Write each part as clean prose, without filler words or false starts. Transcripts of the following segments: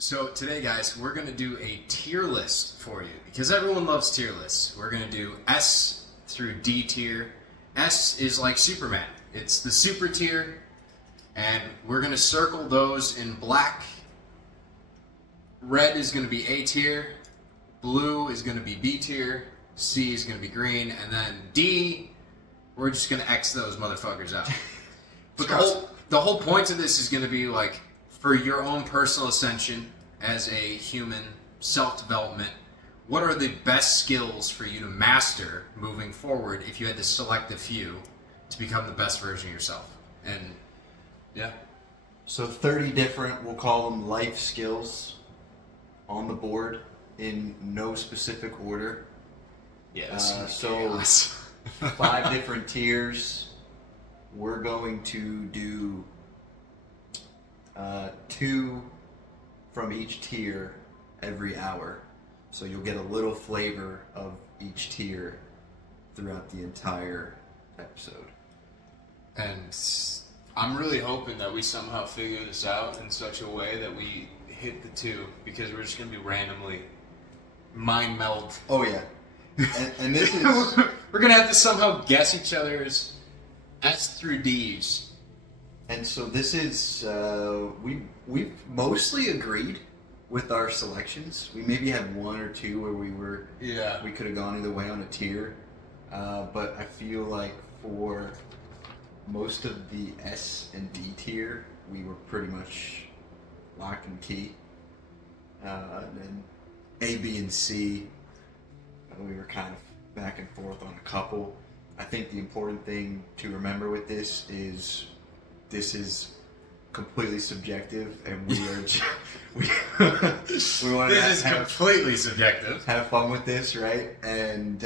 So today, guys, we're going to do a tier list for you because everyone loves tier lists. We're going to do S through D tier. S is like Superman. It's the super tier, and we're going to circle those in black. Red is going to be A tier. Blue is going to be B tier. C is going to be green. And then D, we're just going to X those motherfuckers out. But the whole point of this is going to be like, for your own personal ascension as a human, self-development, what are the best skills for you to master moving forward if you had to select a few to become the best version of yourself? And yeah. So 30 different, we'll call them life skills on the board in no specific order. Yeah, so 5 different tiers. We're going to do 2 from each tier every hour. So you'll get a little flavor of each tier throughout the entire episode. And I'm really hoping that we somehow figure this out in such a way that we hit the 2, because we're just going to be randomly mind meld. Oh yeah. And this is... we're going to have to somehow guess each other's S through D's. And so this is, we've mostly agreed with our selections. We maybe had 1 or 2 where we could have gone either way on a tier. But I feel like for most of the S and D tier, we were pretty much lock and key. And then A, B, and C, we were kind of back and forth on a couple. I think the important thing to remember with this is completely subjective, and we are we want to completely subjective. Have fun with this, right? And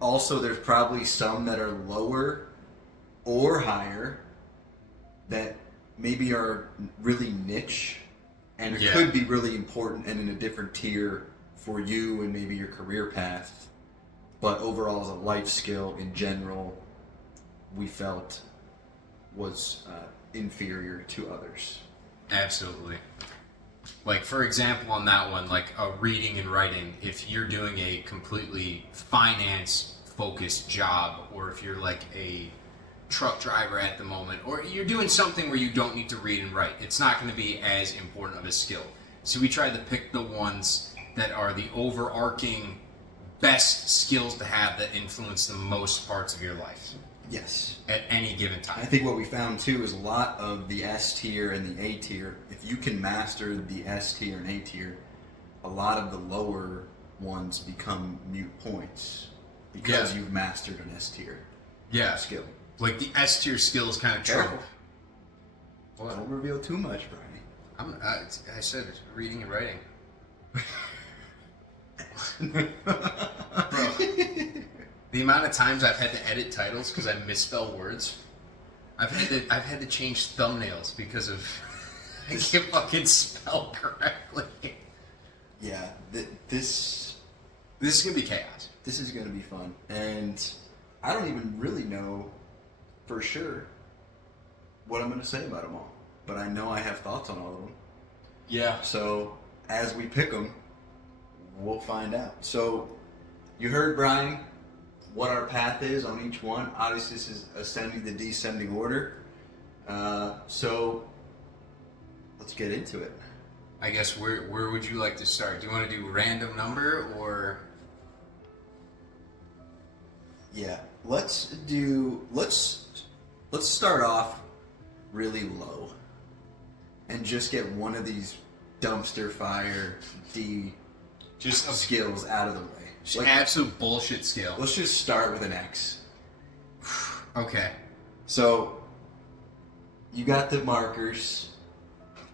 also, there's probably some that are lower or higher that maybe are really niche and could be really important and in a different tier for you and maybe your career path. But overall, as a life skill in general, we felt was inferior to others. Absolutely. Like, for example, on that one, like a reading and writing, if you're doing a completely finance-focused job, or if you're like a truck driver at the moment, or you're doing something where you don't need to read and write, it's not going to be as important of a skill. So we tried to pick the ones that are the overarching best skills to have that influence the most parts of your life. Yes. At any given time. I think what we found too is a lot of the S tier and the A tier, if you can master the S tier and A tier, a lot of the lower ones become moot points because you've mastered an S tier skill. Like the S tier skill is kind of trouble. Well, don't reveal too much, Brian. I said reading and writing. Bro, the amount of times I've had to edit titles because I misspell words, I've had to change thumbnails because of I can't fucking spell correctly. Yeah, this is gonna be chaos. This is gonna be fun, and I don't even really know for sure what I'm gonna say about them all, but I know I have thoughts on all of them. Yeah. So as we pick them, we'll find out. So you heard Brian what our path is on each one. Obviously, this is ascending the descending order. So let's get into it. I guess where would you like to start? Do you want to do random number or? Yeah, let's start off really low and just get one of these dumpster fire D skills out of the way. Like, absolute bullshit skill. Let's just start with an X. Okay. So, you got the markers.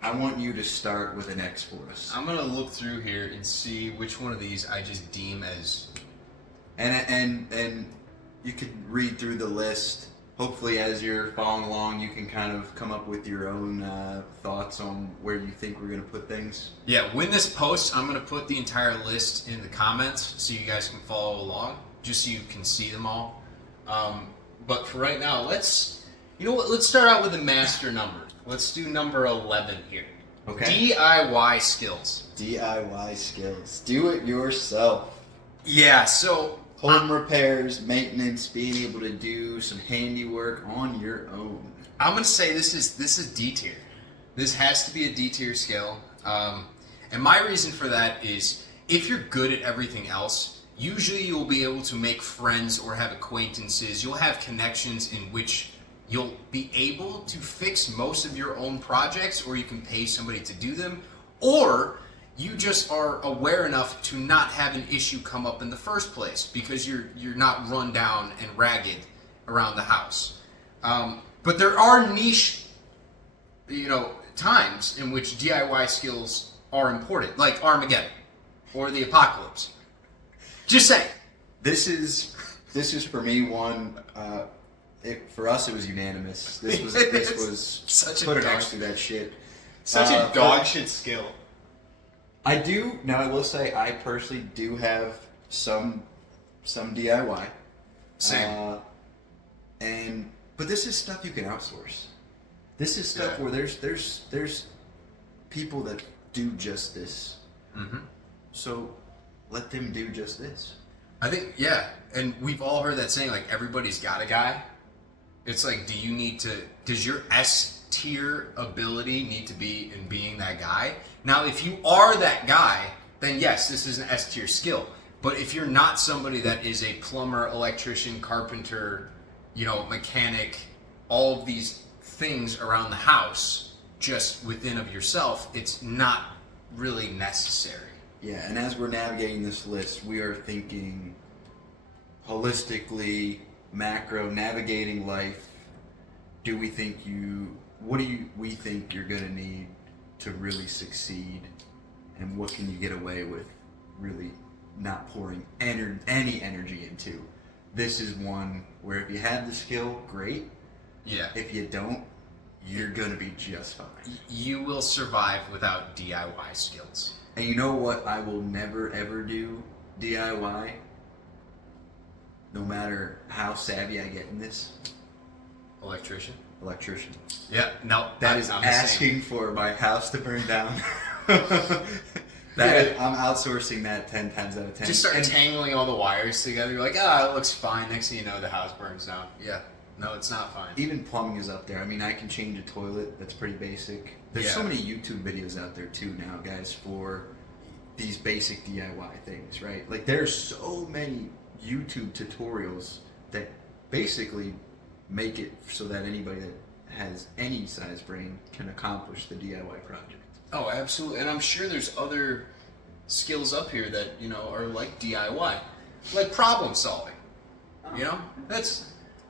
I want you to start with an X for us. I'm going to look through here and see which one of these I just deem as... And you could read through the list. Hopefully, as you're following along, you can kind of come up with your own thoughts on where you think we're going to put things. Yeah, when this posts, I'm going to put the entire list in the comments so you guys can follow along, just so you can see them all. But for right now, let's start out with a master number. Let's do number 11 here. Okay. DIY skills. DIY skills. Do it yourself. Yeah, so Home repairs, maintenance, being able to do some handiwork on your own. I'm gonna say this is D tier. This has to be a D tier skill, and my reason for that is if you're good at everything else, usually you'll be able to make friends or have acquaintances. You'll have connections in which you'll be able to fix most of your own projects, or you can pay somebody to do them, or you just are aware enough to not have an issue come up in the first place because you're not run down and ragged around the house. But there are niche, times in which DIY skills are important, like Armageddon or the apocalypse. Just saying. This is for me one. For us, it was unanimous. This was such put a an dog X through that shit. Such a dog shit skill. I do now. I will say I personally do have some DIY. Same. But this is stuff you can outsource. This is stuff where there's people that do just this. Mm-hmm. So let them do just this. I think, and we've all heard that saying, like, everybody's got a guy. It's like, does your S tier ability need to be in being that guy? Now, if you are that guy, then yes, this is an S tier skill. But if you're not somebody that is a plumber, electrician, carpenter, mechanic, all of these things around the house, just within of yourself, it's not really necessary. Yeah, and as we're navigating this list, we are thinking holistically, macro, navigating life. What do we think you're going to need to really succeed? And what can you get away with really not pouring any energy into? This is one where if you have the skill, great. Yeah. If you don't, you're going to be just fine. You will survive without DIY skills. And you know what I will never ever do? DIY. No matter how savvy I get in this. Electrician. Yeah, no. That is asking for my house to burn down. I'm outsourcing that 10 times out of 10. Just start tangling all the wires together. You're like, it looks fine. Next thing you know, the house burns down. Yeah. No, it's not fine. Even plumbing is up there. I mean, I can change a toilet. That's pretty basic. There's so many YouTube videos out there too now, guys, for these basic DIY things, right? Like, there's so many YouTube tutorials that basically make it so that anybody that has any size brain can accomplish the DIY project. Oh, absolutely. And I'm sure there's other skills up here that, are like DIY. Like problem solving.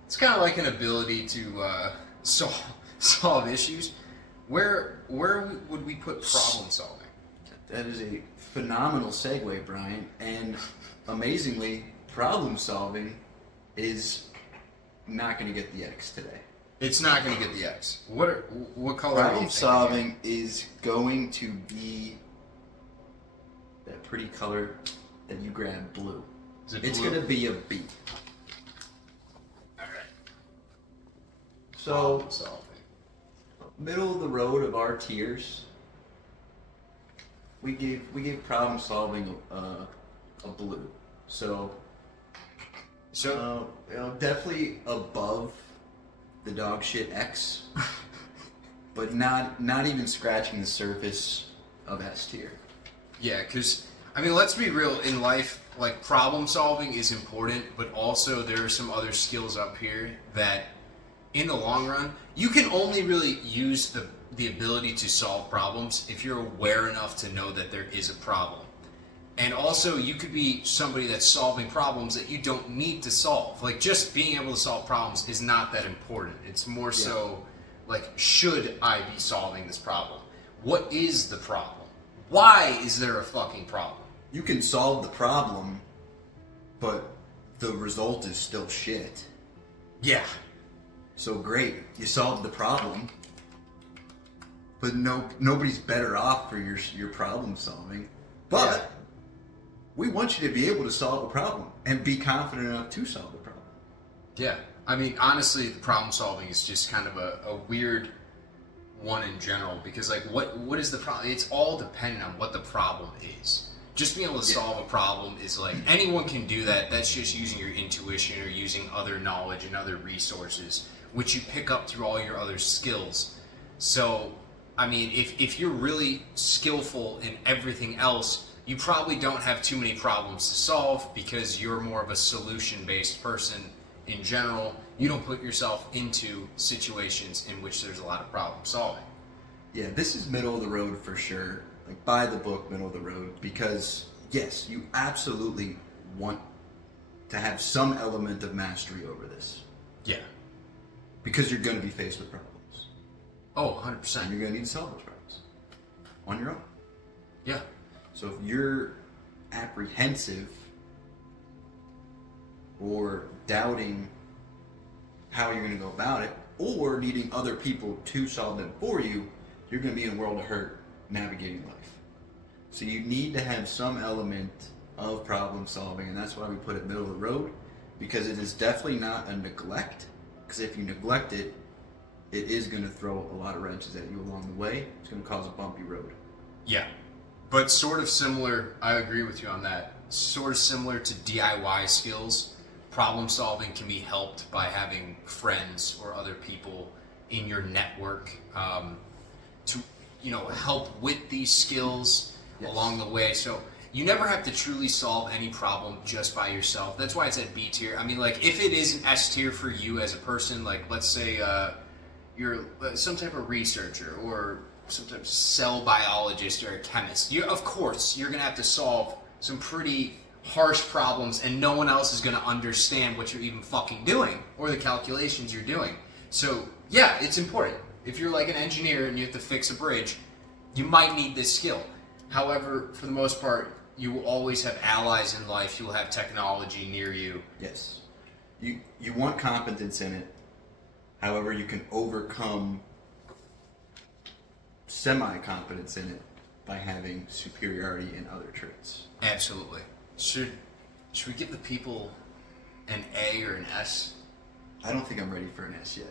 It's kind of like an ability to solve issues. Where would we put problem solving? That is a phenomenal segue, Brian. And amazingly, problem solving is not going to get the X today. It's not going to get the X. What color? Problem solving is going to be that pretty color that you grabbed, blue. Is it blue? It's going to be a B. All right. So, problem solving. Middle of the road of our tiers, we gave problem solving a blue. So definitely above the dog shit X, but not even scratching the surface of S tier. Yeah, because let's be real. In life, like, problem solving is important, but also there are some other skills up here that, in the long run, you can only really use the ability to solve problems if you're aware enough to know that there is a problem. And also, you could be somebody that's solving problems that you don't need to solve. Like, just being able to solve problems is not that important. It's more so, like, should I be solving this problem? What is the problem? Why is there a fucking problem? You can solve the problem, but the result is still shit. Yeah. So great, you solved the problem, but nobody's better off for your problem solving. But we want you to be able to solve a problem and be confident enough to solve the problem. Yeah. Honestly, the problem solving is just kind of a weird one in general, because like what is the problem? It's all dependent on what the problem is. Just being able to solve a problem is like, anyone can do that. That's just using your intuition or using other knowledge and other resources, which you pick up through all your other skills. So, I mean, if you're really skillful in everything else, you probably don't have too many problems to solve because you're more of a solution-based person in general. You don't put yourself into situations in which there's a lot of problem solving. Yeah, this is middle of the road for sure. Like, by the book, middle of the road, because yes, you absolutely want to have some element of mastery over this. Yeah. Because you're going to be faced with problems. Oh, 100%. And you're going to need to solve those problems on your own. Yeah. So if you're apprehensive or doubting how you're going to go about it, or needing other people to solve them for you, you're going to be in a world of hurt navigating life. So you need to have some element of problem solving, and that's why we put it middle of the road, because it is definitely not a neglect, because if you neglect it, it is going to throw a lot of wrenches at you along the way. It's going to cause a bumpy road. Yeah. But sort of similar, I agree with you on that, sort of similar to DIY skills, problem solving can be helped by having friends or other people in your network to, help with these skills along the way. So you never have to truly solve any problem just by yourself. That's why it's at B tier. I mean, like, if it is an S tier for you as a person, like, let's say you're some type of researcher or some type of cell biologist or a chemist, of course, you're going to have to solve some pretty harsh problems, and no one else is going to understand what you're even fucking doing or the calculations you're doing. So, yeah, it's important. If you're like an engineer and you have to fix a bridge, you might need this skill. However, for the most part, you will always have allies in life. You will have technology near you. Yes. You want competence in it. However, you can overcome semi-competence in it by having superiority in other traits. Absolutely. Should we give the people an A or an S? I don't think I'm ready for an S yet.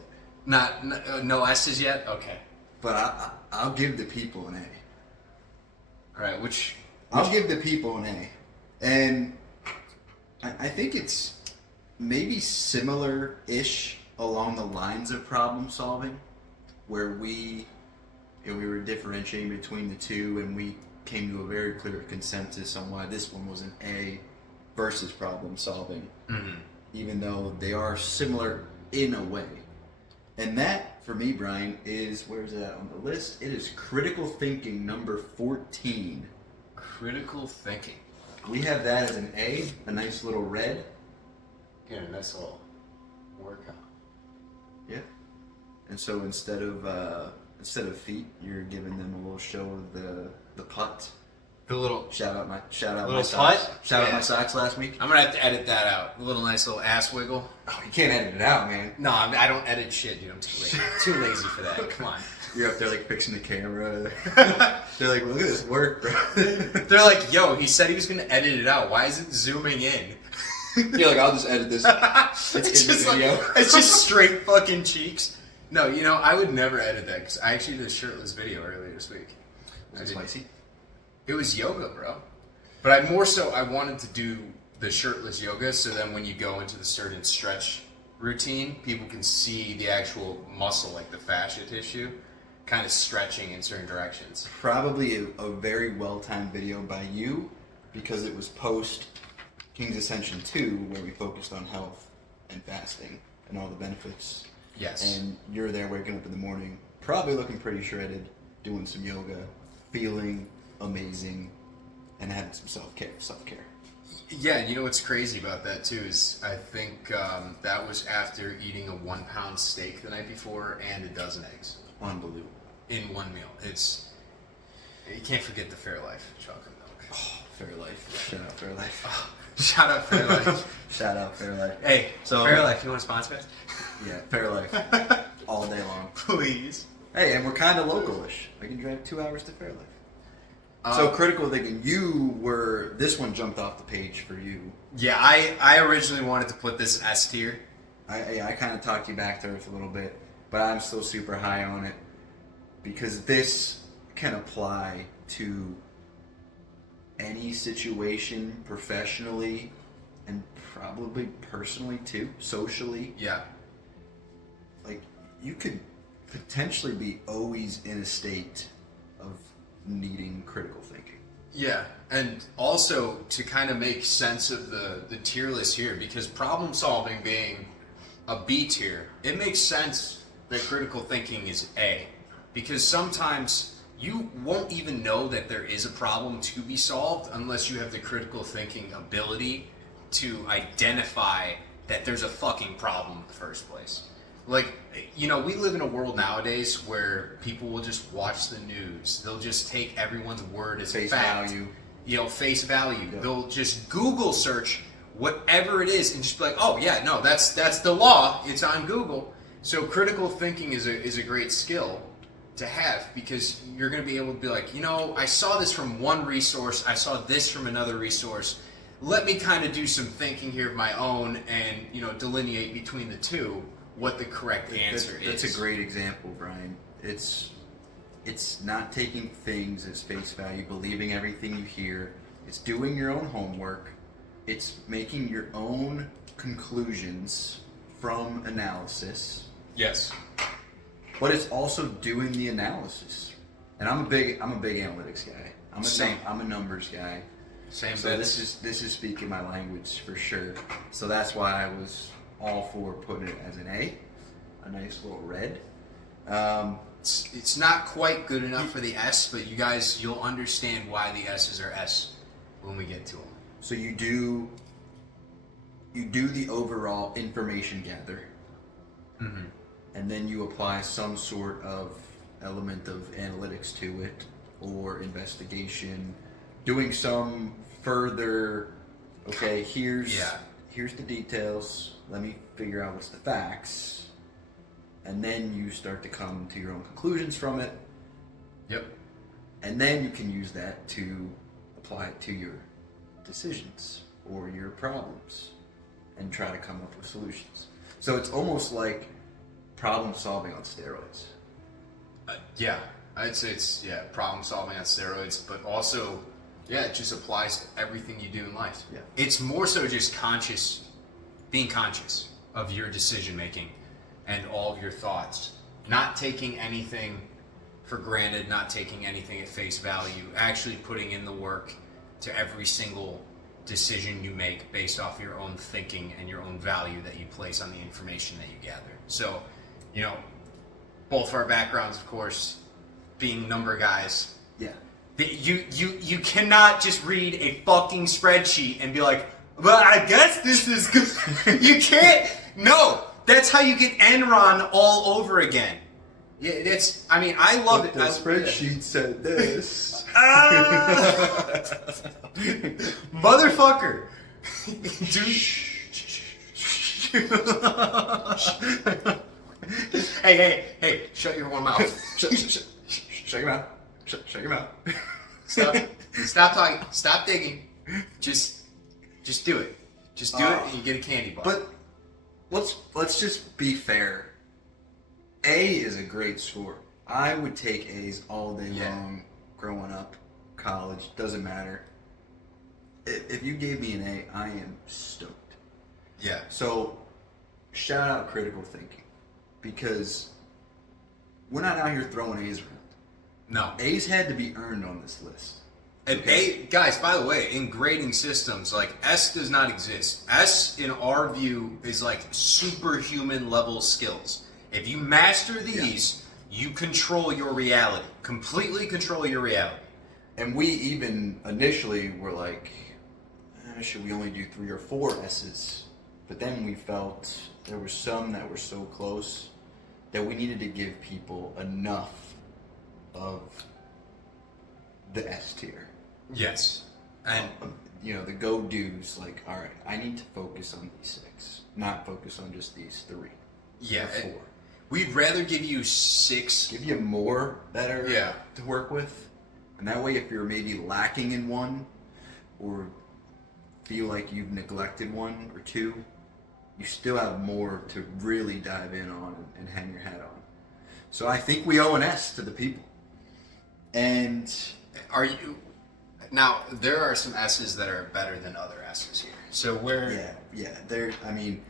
No S's yet? Okay. But I'll give the people an A. All right, I'll give the people an A. And I think it's maybe similar-ish along the lines of problem solving, where we were differentiating between the two, and we came to a very clear consensus on why this one was an A versus problem solving, even though they are similar in a way. And that, for me, Brian, is, where's it at on the list? It is critical thinking number 14. Critical thinking. We have that as an A, a nice little red. Yeah, a nice little workout. Yeah. And so instead of feet, you're giving them a little show of the putt. The little Shout out my little socks. putt? Shout out Yeah. my socks last week. I'm gonna have to edit that out. A little nice little ass wiggle. Oh, you can't edit it out, man. No, I don't edit shit, dude. I'm too lazy. Too lazy for that. Come on. You're up there like fixing the camera. They're like, look at this work, bro. They're like, yo, he said he was gonna edit it out. Why is it zooming in? You're like, I'll just edit this. It's in the video. Like, it's just straight fucking cheeks. No, I would never edit that because I actually did a shirtless video earlier this week. Was it spicy? It was yoga, bro. But I wanted to do the shirtless yoga, so then when you go into the certain stretch routine, people can see the actual muscle, like the fascia tissue, kind of stretching in certain directions. Probably a very well-timed video by you, because it was post Kings Ascension 2, where we focused on health and fasting and all the benefits. Yes. And you're there waking up in the morning, probably looking pretty shredded, doing some yoga, feeling amazing, and having some self-care. Yeah, you know what's crazy about that too is I think that was after eating a 1 pound steak the night before and a dozen eggs. Unbelievable. In one meal. You can't forget the Fairlife chocolate milk. Oh, Fairlife. Shout out Fairlife. Oh, shout out Fairlife. Shout out Fairlife. Hey, so Fairlife, you want to sponsor us? Yeah, Fairlife. All day long. Please. Hey, and we're kind of local-ish. I can drive 2 hours to Fairlife. So critical thinking, this one jumped off the page for you. Yeah, I originally wanted to put this S tier. I kind of talked you back to earth a little bit, but I'm still super high on it. because this can apply to any situation, professionally and probably personally too, socially. Yeah. Like, you could potentially be always in a state of needing critical thinking. Yeah, and also to kind of make sense of the tier list here, because problem solving being a B tier, it makes sense that critical thinking is A, because sometimes you won't even know that there is a problem to be solved unless you have the critical thinking ability to identify that there's a fucking problem in the first place. Like, you know, we live in a world nowadays where people will just watch the news. They'll just take everyone's word as Face fact. value. You know, face value. Yeah. They'll just Google search whatever it is and just be like, oh yeah, no, that's the law. It's on Google. So critical thinking is a great skill to have, because you're going to be able to be like, you know, I saw this from one resource, I saw this from another resource. Let me kind of do some thinking here of my own and, you know, delineate between the two what the correct answer is. That's a great example, Brian. It's not taking things as face value, believing everything you hear. It's doing your own homework. It's making your own conclusions from analysis. Yes. But it's also doing the analysis. And I'm a big analytics guy. I'm a numbers guy. Same. So this is speaking my language for sure. So that's why I was all for putting it as an A nice little red. It's not quite good enough for the S, but you'll understand why the S's are S when we get to them. So you do the overall information gather, and then you apply some sort of element of analytics to it, or investigation, doing some further. Okay, here's the details. Let me figure out what's the facts, and then you start to come to your own conclusions from it. Yep. And then you can use that to apply it to your decisions or your problems and try to come up with solutions. So it's almost like problem solving on steroids. Yeah, I'd say it's problem solving on steroids, but also it just applies to everything you do in life. Yeah. It's more so just being conscious of your decision making and all of your thoughts, not taking anything for granted, not taking anything at face value, actually putting in the work to every single decision you make based off your own thinking and your own value that you place on the information that you gather. So, you know, both of our backgrounds, of course, being number guys. Yeah. You cannot just read a fucking spreadsheet and be like, well, I guess this is good. You can't. No, that's how you get Enron all over again. Yeah, I love it. The spreadsheet said this. Motherfucker. Hey, shut your one mouth. Shut your mouth. Shut your mouth. Stop talking. Stop digging. Just do it. Just do it and you get a candy bar. But let's just be fair. A is a great score. I would take A's all day long, growing up, college, doesn't matter. If you gave me an A, I am stoked. Yeah. So, shout out critical thinking, because we're not out here throwing A's around. No. A's had to be earned on this list. And A, guys, by the way, in grading systems, like S does not exist. S, in our view, is like superhuman level skills. If you master these, you control your reality. Completely control your reality. And we even initially were like, should we only do 3 or 4 S's? But then we felt there were some that were so close that we needed to give people enough of the S tier. Yes. And the go-dos, like, all right, I need to focus on these 6, not focus on just these 3 or 4. We'd rather give you 6. Give you more that are to work with. And that way, if you're maybe lacking in one, or feel like you've neglected 1 or 2, you still have more to really dive in on and hang your hat on. So I think we owe an S to the people. And Are you... Now, there are some S's that are better than other S's here. So where... Yeah. There. I mean,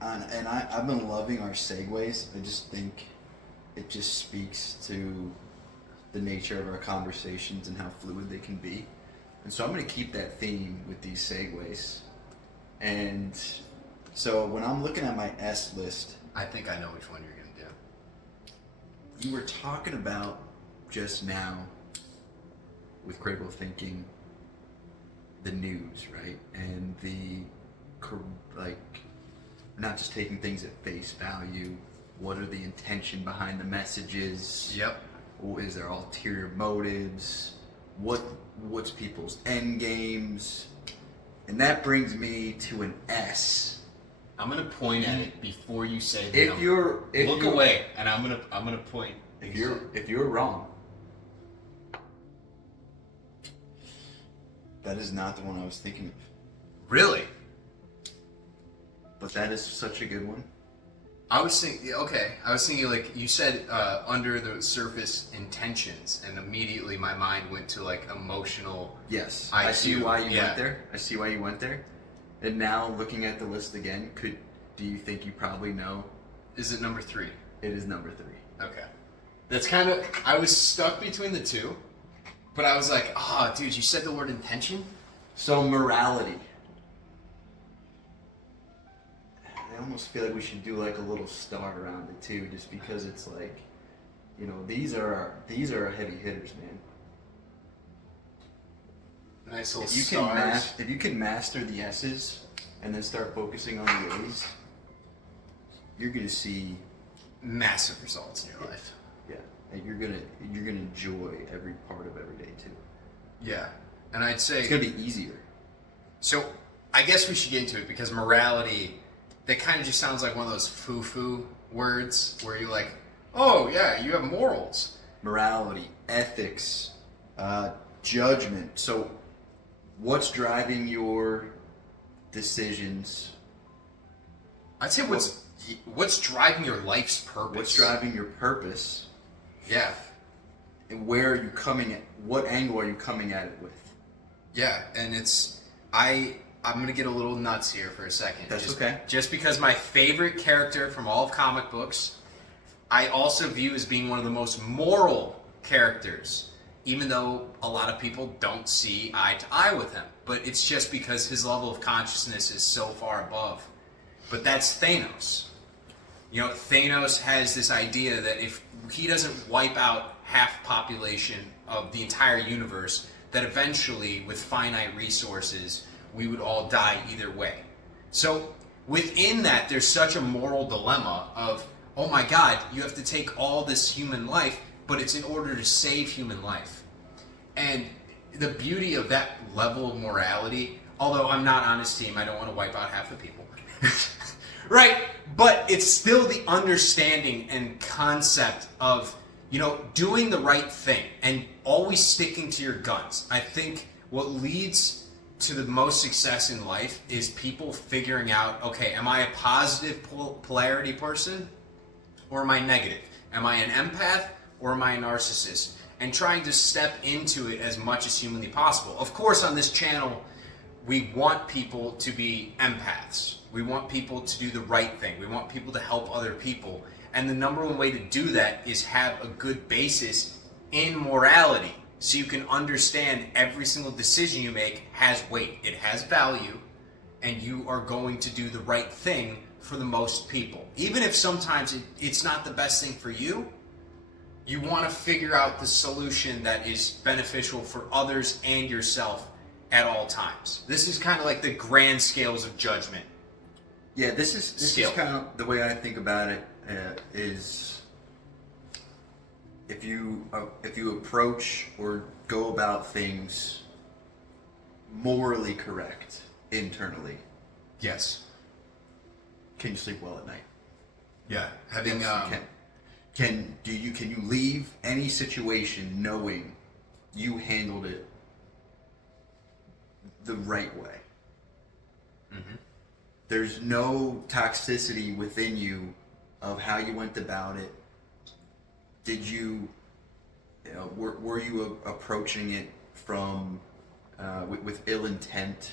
I've been loving our segues. I just think it just speaks to the nature of our conversations and how fluid they can be. And so I'm going to keep that theme with these segues. And so when I'm looking at my S list... I think I know which one you're going to do. You were talking about just now with critical thinking the news, right? And not just taking things at face value. What are the intention behind the messages? Yep. Is there ulterior motives? What's people's end games? And that brings me to an S. I'm gonna point at it before you say the If number. you're Look away, and I'm gonna point. If you're wrong, that is not the one I was thinking of. Really? But that is such a good one. I was thinking, like, you said under the surface intentions, and immediately my mind went to, like, emotional... Yes, I I see do, why you yeah. went there. I see why you went there. And now, looking at the list again, do you think you probably know? Is it number 3? It is number 3. Okay. That's kind of... I was stuck between the two, but I was like, dude, you said the word intention? So, morality. I almost feel like we should do like a little star around it too, just because it's like, you know, these are our heavy hitters, man. Nice little If you stars. can master the S's and then start focusing on the A's, you're gonna see Massive results in your life. Yeah, and you're gonna enjoy every part of every day too. Yeah. And I'd say... It's gonna be easier. So, I guess we should get into it, because morality... That kind of just sounds like one of those foo-foo words where you're like, oh, yeah, you have morals. Morality, ethics, judgment. So, what's driving your decisions? I'd say what's driving your life's purpose. What's driving your purpose? Yeah. And where are you coming at? What angle are you coming at it with? Yeah, and I'm going to get a little nuts here for a second. That's okay. Just because my favorite character from all of comic books, I also view as being one of the most moral characters, even though a lot of people don't see eye to eye with him. But it's just because his level of consciousness is so far above. But that's Thanos. You know, Thanos has this idea that if he doesn't wipe out half population of the entire universe, that eventually, with finite resources, we would all die either way. So within that, there's such a moral dilemma of, oh my God, you have to take all this human life, but it's in order to save human life. And the beauty of that level of morality, although I'm not on his team, I don't want to wipe out half the people. Right? But it's still the understanding and concept of, you know, doing the right thing and always sticking to your guns. I think what leads to the most success in life is people figuring out, okay, am I a positive polarity person or am I negative? Am I an empath or am I a narcissist? And trying to step into it as much as humanly possible. Of course, on this channel, we want people to be empaths. We want people to do the right thing. We want people to help other people. And the number one way to do that is have a good basis in morality. So you can understand every single decision you make has weight. It has value. And you are going to do the right thing for the most people. Even if sometimes it's not the best thing for you, you want to figure out the solution that is beneficial for others and yourself at all times. This is kind of like the grand scales of judgment. Yeah, this is kind of the way I think about it. Is if you approach or go about things morally correct internally, Yes. can you sleep well at night? Yeah. Having Yes, you can. Can you leave any situation knowing you handled it the right way? Mm-hmm. There's no toxicity within you of how you went about it, did you, were you approaching it from with ill intent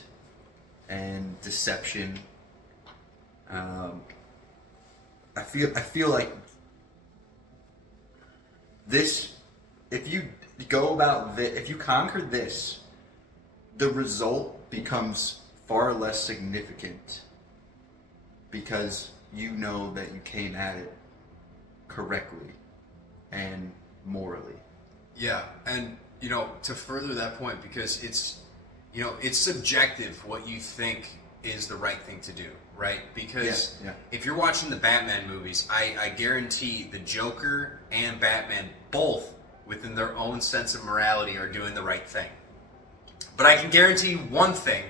and deception? I feel like this. If you go about this, if you conquer this, the result becomes far less significant because you know that you came at it correctly and morally. Yeah, and to further that point, because it's subjective what you think is the right thing to do, right? Because if you're watching the Batman movies, I guarantee the Joker and Batman both, within their own sense of morality, are doing the right thing. But I can guarantee you one thing: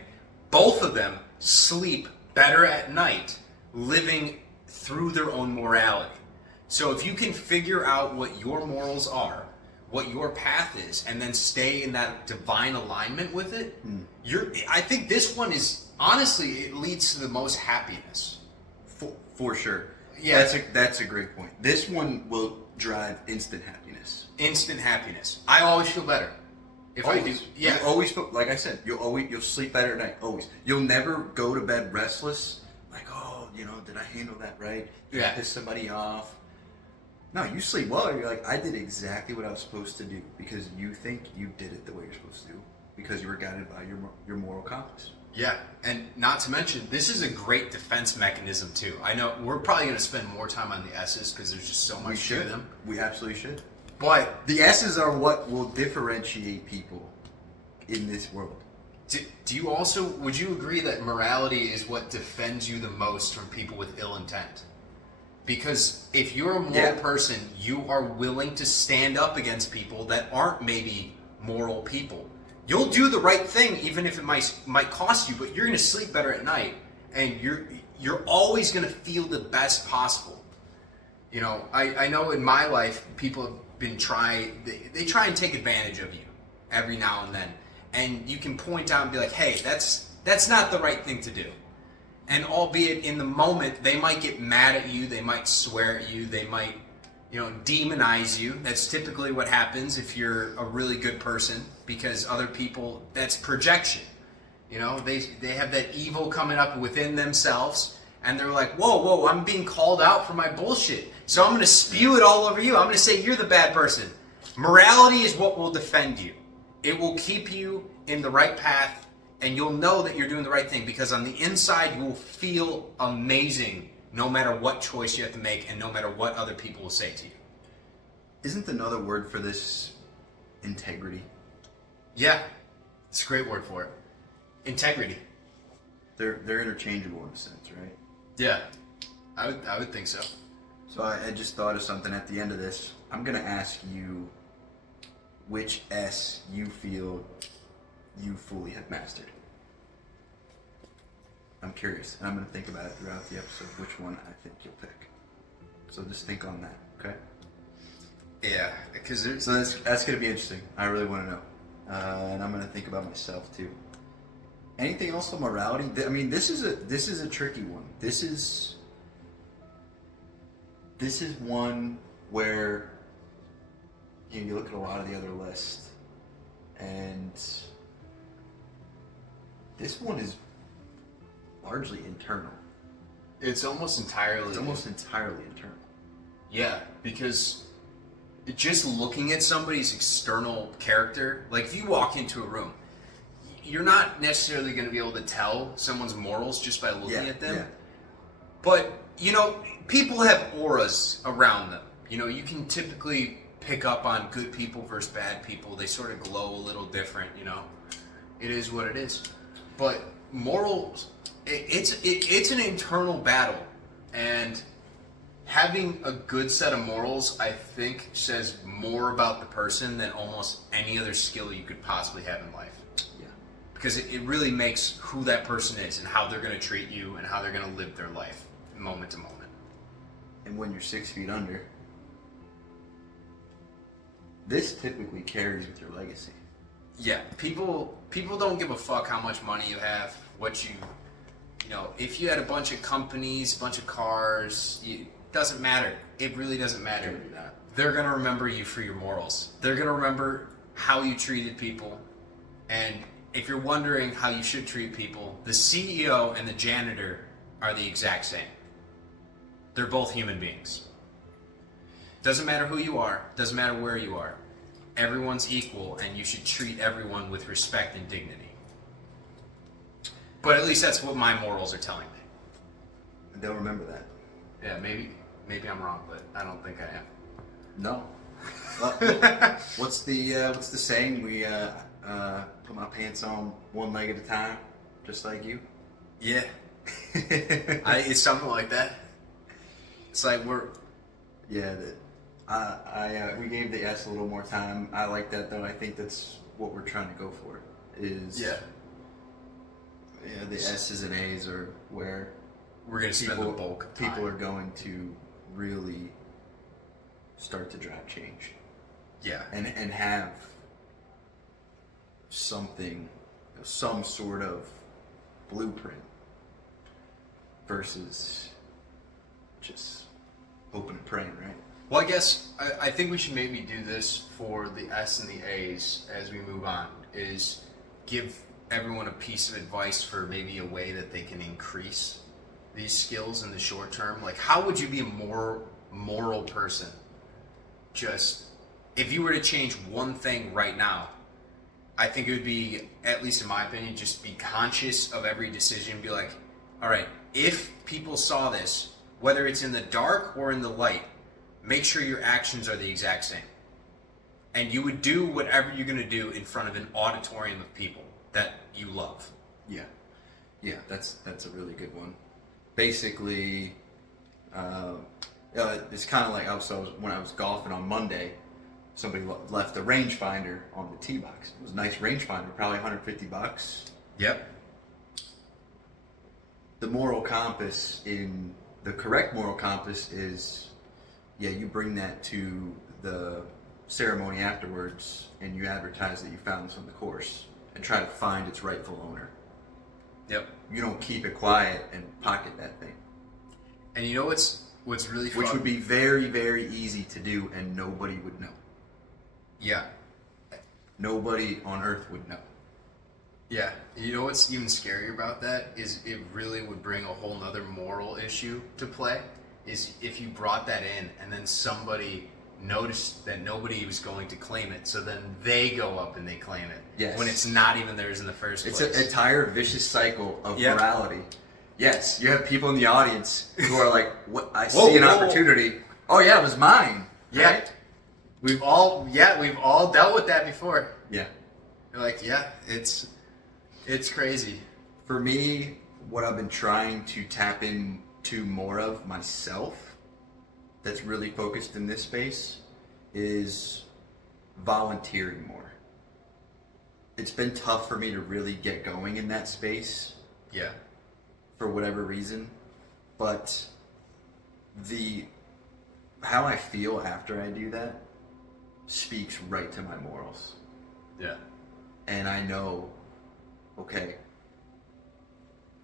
both of them sleep better at night living through their own morality. So if you can figure out what your morals are, what your path is, and then stay in that divine alignment with it, I think this one is, honestly, it leads to the most happiness. For sure. Yeah. That's a great point. This one will drive instant happiness. Instant happiness. I always feel better. If always. I do, yeah. You always feel, like I said, you'll sleep better at night. Always. You'll never go to bed restless, like, oh, did I handle that right? Did I piss somebody off? No, you sleep well. You're like, I did exactly what I was supposed to do, because you think you did it the way you're supposed to do, because you were guided by your moral compass. Yeah, and not to mention, this is a great defense mechanism too. I know we're probably going to spend more time on the S's because there's just so much to them. We absolutely should. But the S's are what will differentiate people in this world. Do you also, would you agree that morality is what defends you the most from people with ill intent? Because if you're a moral person, you are willing to stand up against people that aren't maybe moral people. You'll do the right thing even if it might cost you, but you're going to sleep better at night, and you're always going to feel the best possible. I know in my life people have been they try and take advantage of you every now and then, and you can point out and be like, hey, that's not the right thing to do. And albeit in the moment, they might get mad at you, they might swear at you, they might, demonize you. That's typically what happens if you're a really good person, because other people, that's projection. They have that evil coming up within themselves, and they're like, whoa, I'm being called out for my bullshit. So I'm going to spew it all over you. I'm going to say you're the bad person. Morality is what will defend you. It will keep you in the right path, and you'll know that you're doing the right thing, because on the inside you will feel amazing no matter what choice you have to make and no matter what other people will say to you. Isn't another word for this integrity? Yeah, it's a great word for it. Integrity. They're interchangeable in a sense, right? Yeah, I would think so. So I just thought of something at the end of this. I'm going to ask you which S you feel you fully have mastered. I'm curious, and I'm going to think about it throughout the episode, which one I think you'll pick. So just think on that, okay? Yeah, because so that's going to be interesting. I really want to know, and I'm going to think about myself too. Anything else on morality? I mean, this is a tricky one. This is one where you look at a lot of the other lists, and this one is largely internal. It's almost entirely internal. Yeah, because just looking at somebody's external character, like if you walk into a room, you're not necessarily going to be able to tell someone's morals just by looking at them. Yeah. But, people have auras around them. You can typically pick up on good people versus bad people. They sort of glow a little different, It is what it is. But morals, it's an internal battle. And having a good set of morals, I think, says more about the person than almost any other skill you could possibly have in life. Because it really makes who that person is and how they're going to treat you and how they're going to live their life moment to moment. And when you're 6 feet under, this typically carries with your legacy. Yeah, people don't give a fuck how much money you have, if you had a bunch of companies, a bunch of cars, it doesn't matter. It really doesn't matter. they're going to remember you for your morals. They're going to remember how you treated people. And if you're wondering how you should treat people, the CEO and the janitor are the exact same. They're both human beings. Doesn't matter who you are, doesn't matter where you are. Everyone's equal, and you should treat everyone with respect and dignity. But at least that's what my morals are telling me. They'll remember that. Yeah, maybe I'm wrong, but I don't think I am. No. What's the saying? We put my pants on one leg at a time, just like you. Yeah. It's something like that. It's like we're. Yeah. We gave the S a little more time. I like that though. I think that's what we're trying to go for. Yeah, the S's and A's are where we're going to spend the bulk of time. People are going to really start to drive change. Yeah. And have something, some sort of blueprint versus just hoping and praying, right? Well, I guess I think we should maybe do this for the S and the A's as we move on, is give everyone a piece of advice for maybe a way that they can increase these skills in the short term. Like, how would you be a more moral person? Just, if you were to change one thing right now, I think it would be, at least in my opinion, just be conscious of every decision. Be like, all right, if people saw this, whether it's in the dark or in the light, make sure your actions are the exact same. And you would do whatever you're going to do in front of an auditorium of people that you love. Yeah. Yeah, that's a really good one. Basically, it's kind of like when I was golfing on Monday, somebody left a rangefinder on the tee box. It was a nice rangefinder, probably $150. Yep. The correct moral compass is, you bring that to the ceremony afterwards and you advertise that you found this on the course and try to find its rightful owner. Yep. You don't keep it quiet and pocket that thing. And you know what's really fun? Which would be very, very easy to do and nobody would know. Yeah. Nobody on earth would know. Yeah. You know what's even scarier about that is it really would bring a whole nother moral issue to play, is if you brought that in and then somebody noticed that nobody was going to claim it, so then they go up and they claim it. Yes. When it's not even theirs in the first place. It's an entire vicious cycle of morality. Yes, you have people in the audience who are like, "What? I see an opportunity. Oh yeah, it was mine." Yeah. Right? We've all dealt with that before. Yeah. You're like, yeah, it's crazy. For me, what I've been trying to tap into more of myself, that's really focused in this space, is volunteering more. It's been tough for me to really get going in that space. Yeah. For whatever reason, but how I feel after I do that speaks right to my morals. Yeah. And I know, okay,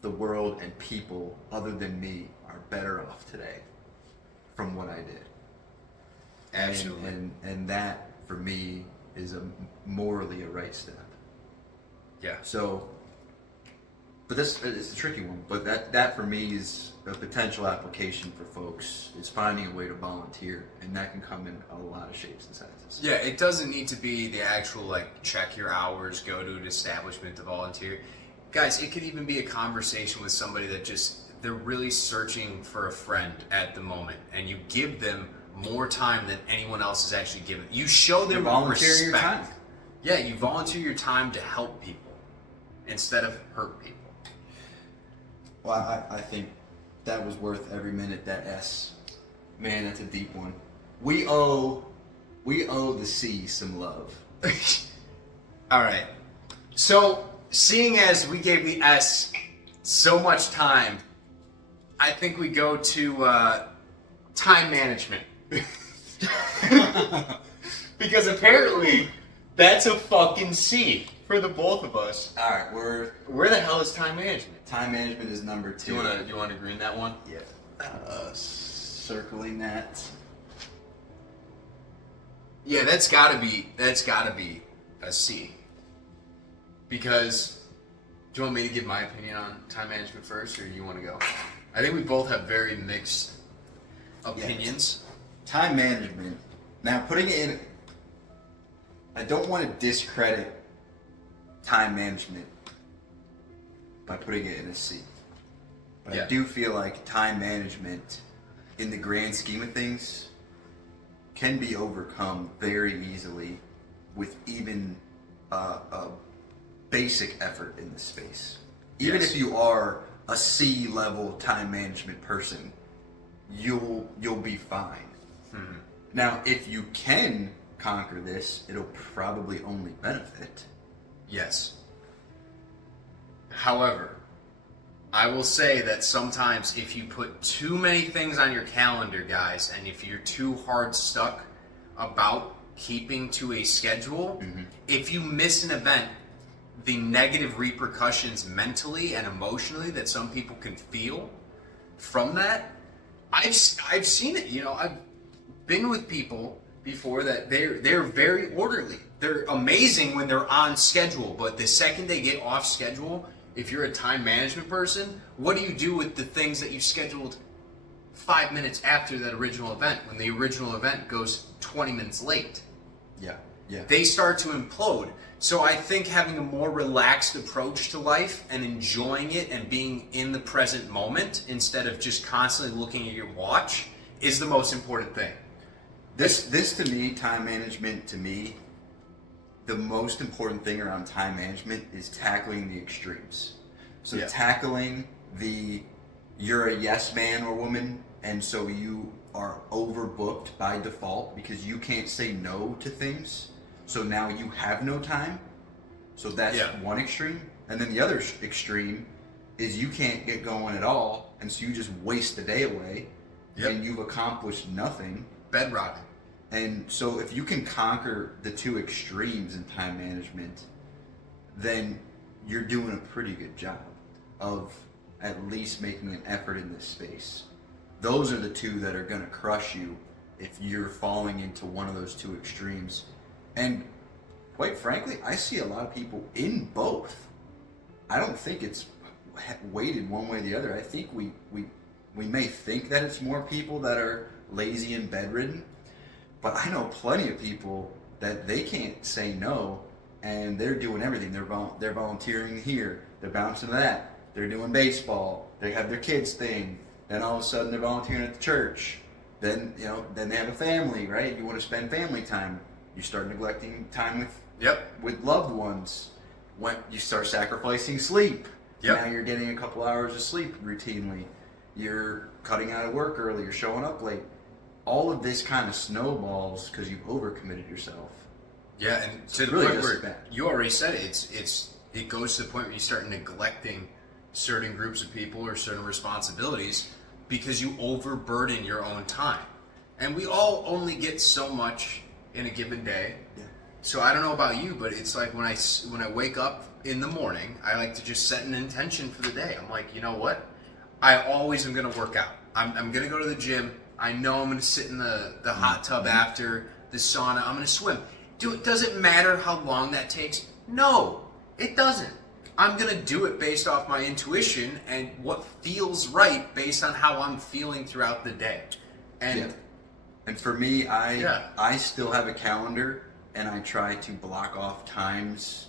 the world and people other than me are better off today from what I did. Absolutely. And that for me is morally a right step. Yeah. So, but this is a tricky one. But that for me is a potential application for folks, is finding a way to volunteer, and that can come in a lot of shapes and sizes. Yeah, it doesn't need to be the actual like check your hours, go to an establishment to volunteer. Guys, it could even be a conversation with somebody that they're really searching for a friend at the moment, and you give them more time than anyone else is actually given. You show them respect. Your time. Yeah, you volunteer your time to help people instead of hurt people. Well, I think that was worth every minute. That S, man, that's a deep one. We owe the C some love. All right. So, seeing as we gave the S so much time, I think we go to time management. Because apparently that's a fucking C for the both of us. All right, Where the hell is time management? Time management is number 2. Do you want to green that one? Yeah. Circling that. Yeah, that's gotta be a C. Because, do you want me to give my opinion on time management first, or you want to go? I think we both have very mixed opinions. Yeah. Time management. Now, putting it in, I don't want to discredit time management by putting it in a C. But I do feel like time management, in the grand scheme of things, can be overcome very easily with even a basic effort in this space. Even if you are a C level time management person, you'll be fine. Hmm. Now, if you can conquer this, it'll probably only benefit. Yes. However, I will say that sometimes if you put too many things on your calendar, guys, and if you're too hard stuck about keeping to a schedule, if you miss an event, the negative repercussions mentally and emotionally that some people can feel from that, I've seen it. You know, I've been with people before that they're very orderly. They're amazing when they're on schedule, but the second they get off schedule, if you're a time management person, what do you do with the things that you scheduled 5 minutes after that original event when the original event goes 20 minutes late? Yeah. They start to implode. So I think having a more relaxed approach to life and enjoying it and being in the present moment instead of just constantly looking at your watch is the most important thing. This to me, time management to me, the most important thing around time management is tackling the extremes. So tackling you're a yes man or woman, and so you are overbooked by default because you can't say no to things. So now you have no time. So that's one extreme. And then the other extreme is you can't get going at all, and so you just waste the day away, and you've accomplished nothing. Bedrock. And so if you can conquer the two extremes in time management, then you're doing a pretty good job of at least making an effort in this space. Those are the two that are going to crush you if you're falling into one of those two extremes. And quite frankly, I see a lot of people in both. I don't think it's weighted one way or the other. I think we may think that it's more people that are lazy and bedridden, but I know plenty of people that they can't say no, and they're doing everything. They're volunteering here, they're bouncing to that, they're doing baseball, they have their kids thing, then all of a sudden they're volunteering at the church. Then they have a family, right? You want to spend family time. You start neglecting time with loved ones. When you start sacrificing sleep. Now you're getting a couple hours of sleep routinely. You're cutting out of work early. You're showing up late. All of this kind of snowballs because you've overcommitted yourself. Yeah, and to the point where you already said it, it goes to the point where you start neglecting certain groups of people or certain responsibilities because you overburden your own time. And we all only get so much in a given day. Yeah. So I don't know about you, but it's like when I wake up in the morning, I like to just set an intention for the day. I'm like, you know what? I always am going to work out. I'm going to go to the gym. I know I'm going to sit in the hot tub after the sauna. I'm going to swim. Does it matter how long that takes? No, it doesn't. I'm going to do it based off my intuition and what feels right based on how I'm feeling throughout the day. And for me, I still have a calendar, and I try to block off times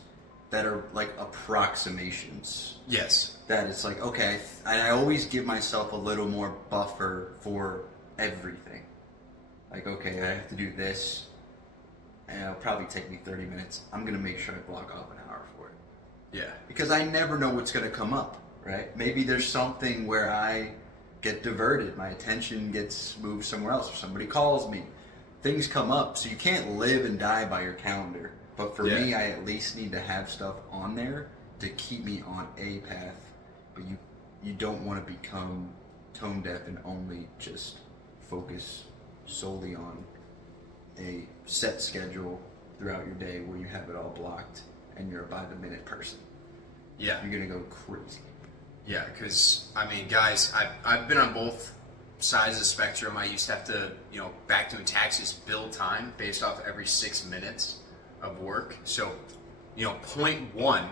that are like approximations. Yes. That it's like, okay, and I always give myself a little more buffer for everything. Like, okay, I have to do this, and it'll probably take me 30 minutes. I'm going to make sure I block off an hour for it. Yeah. Because I never know what's going to come up, right? Maybe there's something where I get diverted, my attention gets moved somewhere else, or somebody calls me. Things come up, so you can't live and die by your calendar. But for me, I at least need to have stuff on there to keep me on a path. But you don't want to become tone deaf and only just focus solely on a set schedule throughout your day where you have it all blocked and you're a by the minute person. Yeah. You're going to go crazy. Yeah, because, I mean, guys, I've been on both sides of the spectrum, I used to have to, back doing taxes, bill time based off every 6 minutes of work. So, 0.1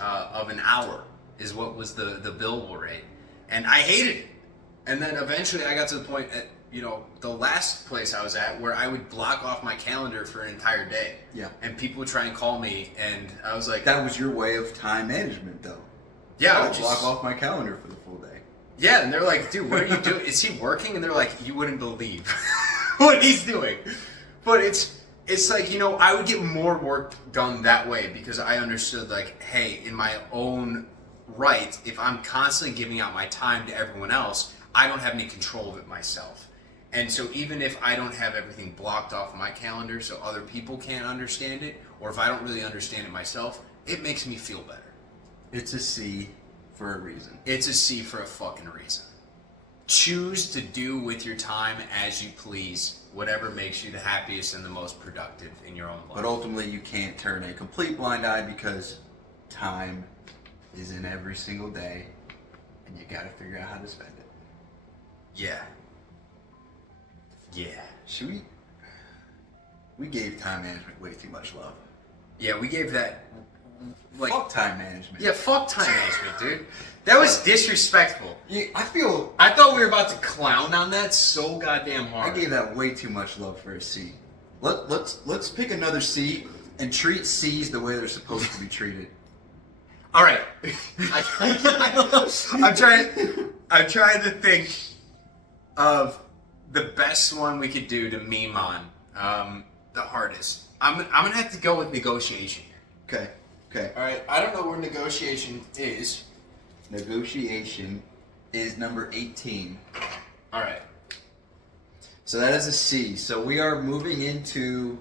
of an hour is what was the billable rate. And I hated it. And then eventually I got to the point at, the last place I was at where I would block off my calendar for an entire day. Yeah. And people would try and call me, and I was like... That was your way of time management, though. Yeah. I would block off my calendar for the full day. Yeah, and they're like, dude, what are you doing? Is he working? And they're like, you wouldn't believe what he's doing. But it's like, I would get more work done that way because I understood, like, hey, in my own right, if I'm constantly giving out my time to everyone else, I don't have any control of it myself. And so even if I don't have everything blocked off my calendar so other people can't understand it, or if I don't really understand it myself, it makes me feel better. It's a C for a reason. It's a C for a fucking reason. Choose to do with your time as you please, whatever makes you the happiest and the most productive in your own life. But ultimately, you can't turn a complete blind eye because time is in every single day, and you gotta figure out how to spend it. Yeah. Yeah. Should we gave time management way too much love. Yeah, we gave that... fuck time management. Yeah, fuck time management, dude. That was disrespectful. Yeah, I thought we were about to clown on that so goddamn hard. I gave that way too much love for a C. Let's pick another C and treat C's the way they're supposed to be treated. All right. I'm trying to think of the best one we could do to meme on. The hardest. I'm gonna have to go with negotiation. Okay. All right. I don't know where negotiation is. Negotiation is number 18. All right. So that is a C. So we are moving into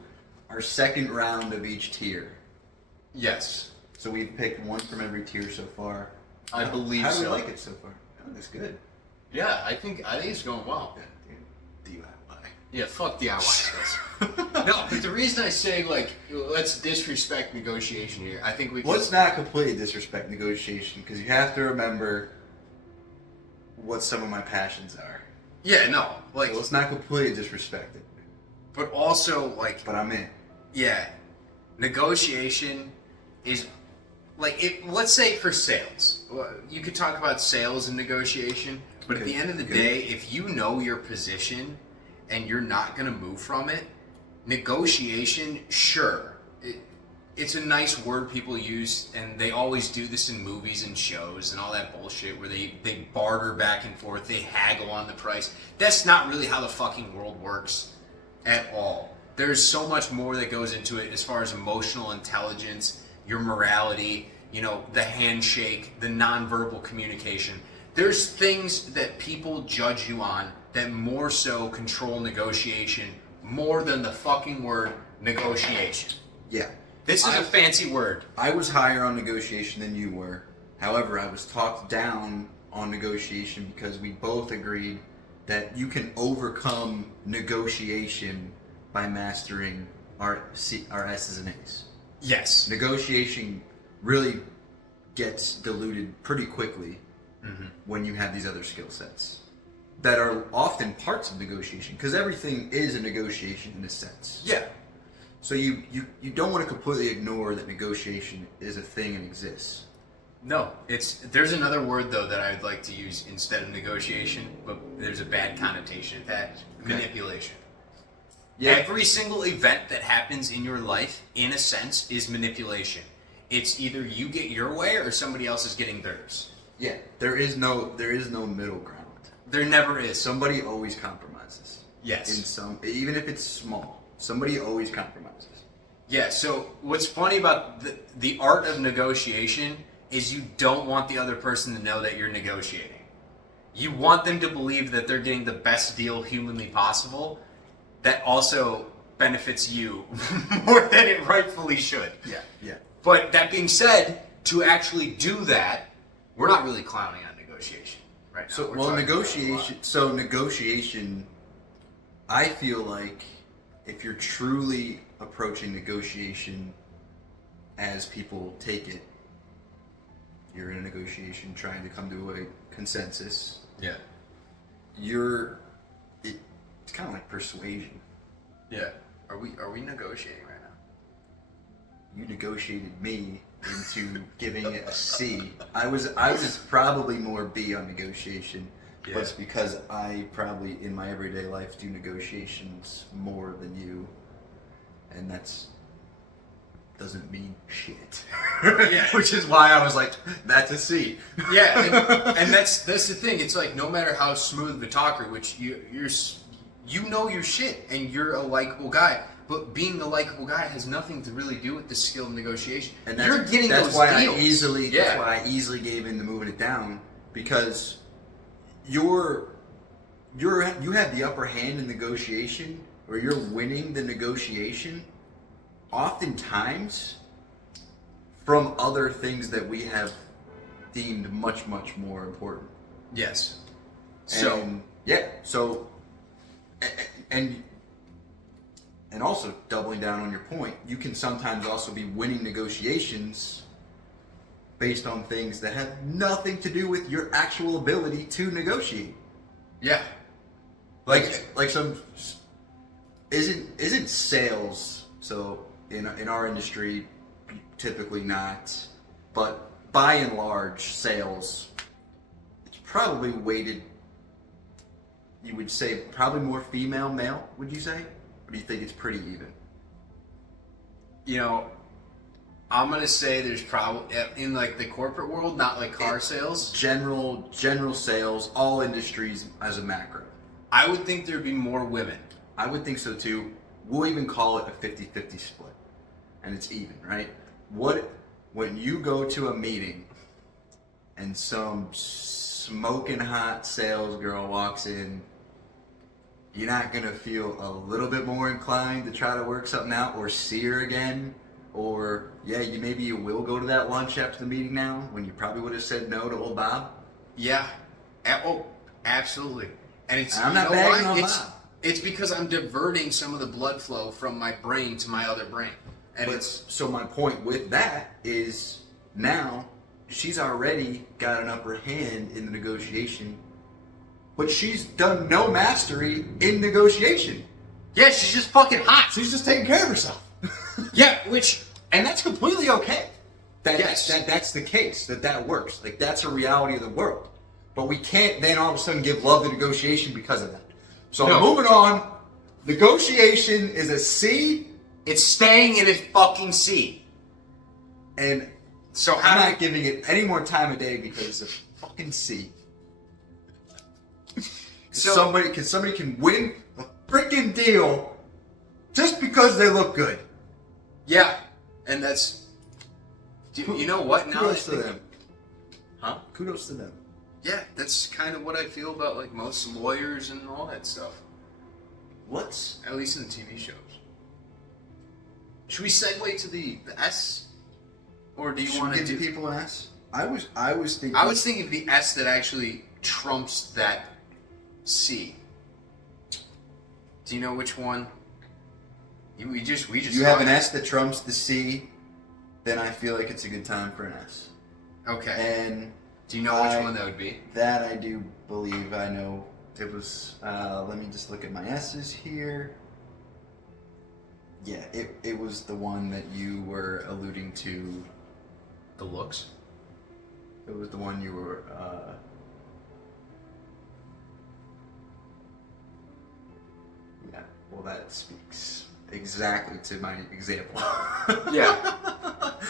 our second round of each tier. Yes. So we've picked one from every tier so far. I believe so. How do you like it so far? I think it's good. Yeah, I think it's going well. Yeah, dude. DIY. Yeah, fuck DIY skills. No, but the reason I say, like, let's disrespect negotiation here, I think we can... Let's not completely disrespect negotiation, because you have to remember what some of my passions are. Yeah, no, like... So let's not completely disrespect it. But also, like... But I'm in. Yeah. Negotiation is... Like, let's say for sales. You could talk about sales and negotiation, but at the end of the day, if you know your position and you're not going to move from it, negotiation, sure. It's a nice word people use, and they always do this in movies and shows and all that bullshit where they barter back and forth, they haggle on the price. That's not really how the fucking world works at all. There's so much more that goes into it as far as emotional intelligence, your morality, the handshake, the nonverbal communication. There's things that people judge you on that more so control negotiation more than the fucking word negotiation. Yeah. This is a fancy word. I was higher on negotiation than you were. However, I was talked down on negotiation because we both agreed that you can overcome negotiation by mastering our S's and A's. Yes. Negotiation really gets diluted pretty quickly when you have these other skill sets that are often parts of negotiation, because everything is a negotiation in a sense. Yeah. So you don't want to completely ignore that negotiation is a thing and exists. No, there's another word though that I'd like to use instead of negotiation, but there's a bad connotation attached. Okay. Manipulation. Yeah. Every single event that happens in your life, in a sense, is manipulation. It's either you get your way or somebody else is getting theirs. Yeah. There is no middle ground. There never is. Somebody always compromises. Yes. Even if it's small, somebody always compromises. Yeah, so what's funny about the art of negotiation is you don't want the other person to know that you're negotiating. You want them to believe that they're getting the best deal humanly possible that also benefits you more than it rightfully should. Yeah. But that being said, to actually do that, we're not really clowning on negotiation right now. So, negotiation, I feel like if you're truly approaching negotiation as people take it, you're in a negotiation trying to come to a consensus. Yeah. it's kind of like persuasion. Yeah. Are we negotiating right now? You negotiated me into giving it a C. I was probably more B on negotiation, but it's because I probably in my everyday life do negotiations more than you, and doesn't mean shit. Yeah. Which is why I was like, that's a C. Yeah, and that's the thing. It's like no matter how smooth the talker, which you know your shit and you're a likable guy, but being the likable guy has nothing to really do with the skill of negunegotiation. And you're getting that's those why deals. That's why I easily gave in to moving it down, because you have the upper hand in negotiation, or you're winning the negotiation oftentimes from other things that we have deemed much, much more important. Yes. And also doubling down on your point, you can sometimes also be winning negotiations based on things that have nothing to do with your actual ability to negotiate. Yeah. Like some isn't sales, so in our industry typically not, but by and large sales, it's probably weighted, you would say probably more female male, would you say? Or do you think it's pretty even? You know, I'm gonna say there's probably in like the corporate world, not like car sales. General sales, all industries as a macro. I would think there'd be more women. I would think so too. We'll even call it a 50-50 split. And it's even, right? When you go to a meeting and some smoking hot sales girl walks in, you're not gonna feel a little bit more inclined to try to work something out or see her again? Or maybe you will go to that lunch after the meeting now when you probably would have said no to old Bob? Yeah. Oh, absolutely. And I'm not bagging on Bob. It's because I'm diverting some of the blood flow from my brain to my other brain. So my point with that is now she's already got an upper hand in the negotiation, but she's done no mastery in negotiation. Yeah, she's just fucking hot. She's just taking care of herself. Yeah, and that's completely okay. Yes. That's the case. That works. Like that's a reality of the world. But we can't then all of a sudden give love to negotiation because of that. So moving on. Negotiation is a C. It's staying in its fucking C. And so I'm not giving it any more time of day because it's a fucking C. So somebody can win a freaking deal just because they look good. Yeah, and that's. You know what? Now Kudos to them. Huh? Kudos to them. Yeah, that's kind of what I feel about like most lawyers and all that stuff. At least in the TV shows. Should we segue to the S, or do you want to give people an S? I was thinking. I was thinking of the S that actually trumps that C. Do you know which one? We just. You have an S that trumps the C, then I feel like it's a good time for an S. Okay. And do you know which one that would be? That I do believe I know. It was. Let me just look at my S's here. Yeah, it was the one that you were alluding to. The looks? It was the one you were. Yeah, well, that speaks exactly to my example. Yeah.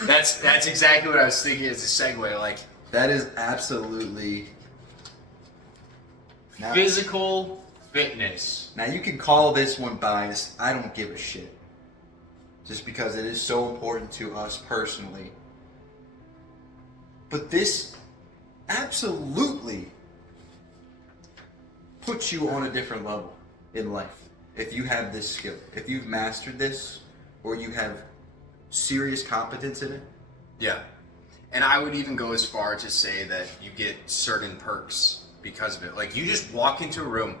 That's exactly what I was thinking as a segue. Like, that is absolutely. Physical fitness. Now, you can call this one biased. I don't give a shit. Just because it is so important to us personally. But this absolutely puts you on a different level in life. If you have this skill. If you've mastered this, or you have serious competence in it. Yeah. And I would even go as far to say that you get certain perks because of it. Like, you just walk into a room,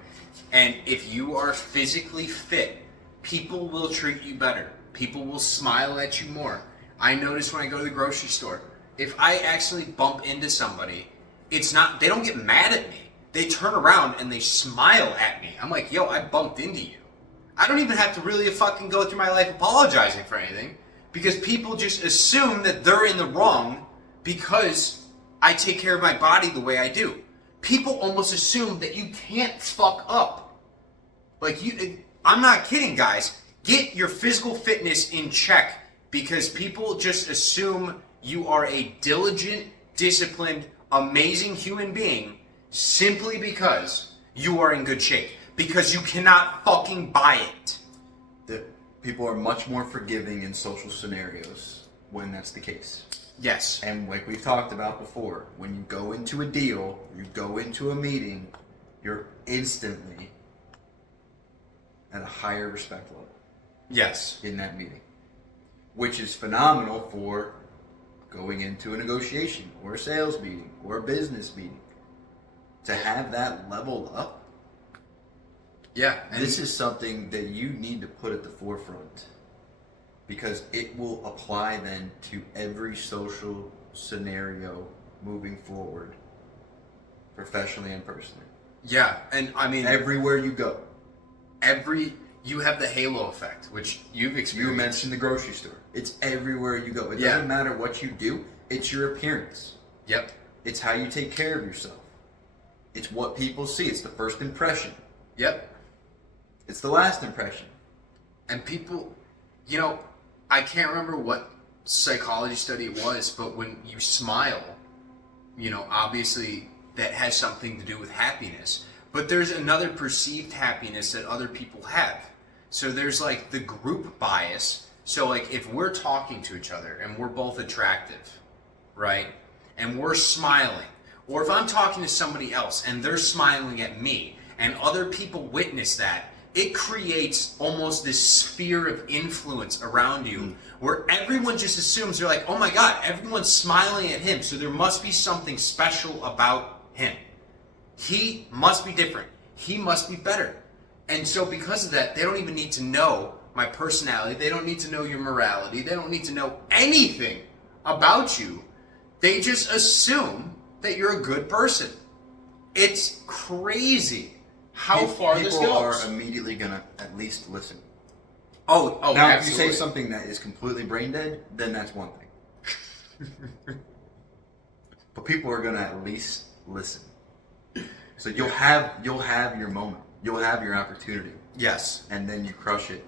and if you are physically fit, people will treat you better. People will smile at you more. I notice when I go to the grocery store, if I actually bump into somebody, they don't get mad at me. they turn around and they smile at me. I'm like, yo, I bumped into you. I don't even have to really fucking go through my life apologizing for anything, because people just assume that they're in the wrong because I take care of my body the way I do. People almost assume that you can't fuck up. Like, I'm not kidding, guys. Get your physical fitness in check, because people just assume you are a diligent, disciplined, amazing human being simply because you are in good shape. Because you cannot fucking buy it. The people are much more forgiving in social scenarios when that's the case. Yes. And like we've talked about before, when you go into a deal, you go into a meeting, you're instantly at a higher respect level. Yes. In that meeting. Which is phenomenal for going into a negotiation or a sales meeting or a business meeting. To have that leveled up. Yeah. And this is something that you need to put at the forefront, because it will apply then to every social scenario moving forward, professionally and personally. Yeah, and I mean, everywhere you go. You have the halo effect, which you've experienced. You mentioned the grocery store. It's everywhere you go. It doesn't matter what you do. It's your appearance. Yep. It's how you take care of yourself. It's what people see. It's the first impression. Yep. It's the last impression. And people, you know, I can't remember what psychology study it was, but when you smile, you know, obviously that has something to do with happiness. But there's another perceived happiness that other people have. So there's like the group bias. So like if we're talking to each other and we're both attractive, right? And we're smiling. Or if I'm talking to somebody else and they're smiling at me and other people witness that, it creates almost this sphere of influence around you where everyone just assumes, they're like, oh my God, everyone's smiling at him, so there must be something special about him. He must be different. He must be better. And so because of that, they don't even need to know my personality. They don't need to know your morality. They don't need to know anything about you. They just assume that you're a good person. It's crazy how far this goes. People are immediately going to at least listen. Oh, now, absolutely. if you say something that is completely brain dead, then that's one thing. But people are going to at least listen. So you'll have your moment. You'll have your opportunity. Yes. And then you crush it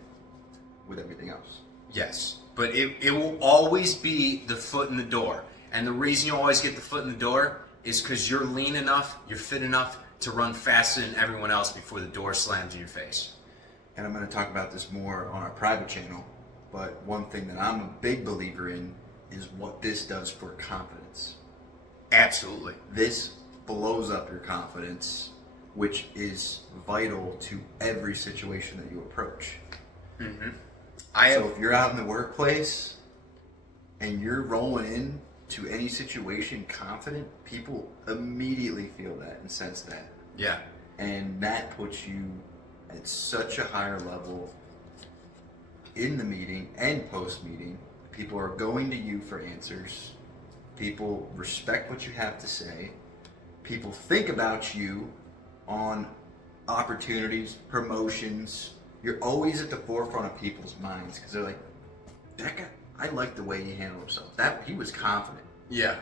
with everything else. Yes. But it will always be the foot in the door. And the reason you always get the foot in the door is because you're lean enough, you're fit enough to run faster than everyone else before the door slams in your face. And I'm going to talk about this more on our private channel, but one thing that I'm a big believer in is what this does for confidence. Absolutely. This blows up your confidence, which is vital to every situation that you approach. Mm-hmm. So if you're out in the workplace and you're rolling in to any situation confident, people immediately feel that and sense that. Yeah. And that puts you at such a higher level in the meeting and post-meeting. People are going to you for answers. People respect what you have to say. People think about you on opportunities, promotions. You're always at the forefront of people's minds because they're like, that guy, I like the way he handled himself. He was confident. Yeah.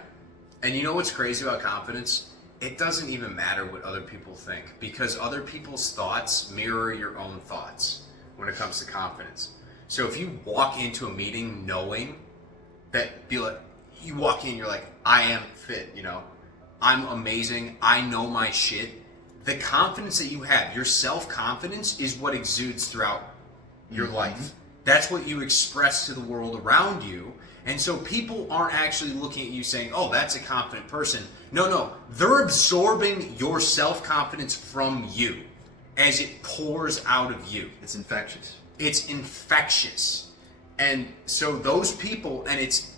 And you know what's crazy about confidence? It doesn't even matter what other people think, because other people's thoughts mirror your own thoughts when it comes to confidence. So if you walk into a meeting knowing that, you walk in, you're like, I am fit, you know, I'm amazing, I know my shit. The confidence that you have, your self-confidence, is what exudes throughout your life. That's what you express to the world around you. And so people aren't actually looking at you saying, oh, that's a confident person. No, they're absorbing your self-confidence from you as it pours out of you. It's infectious. It's infectious. And so those people, and it's,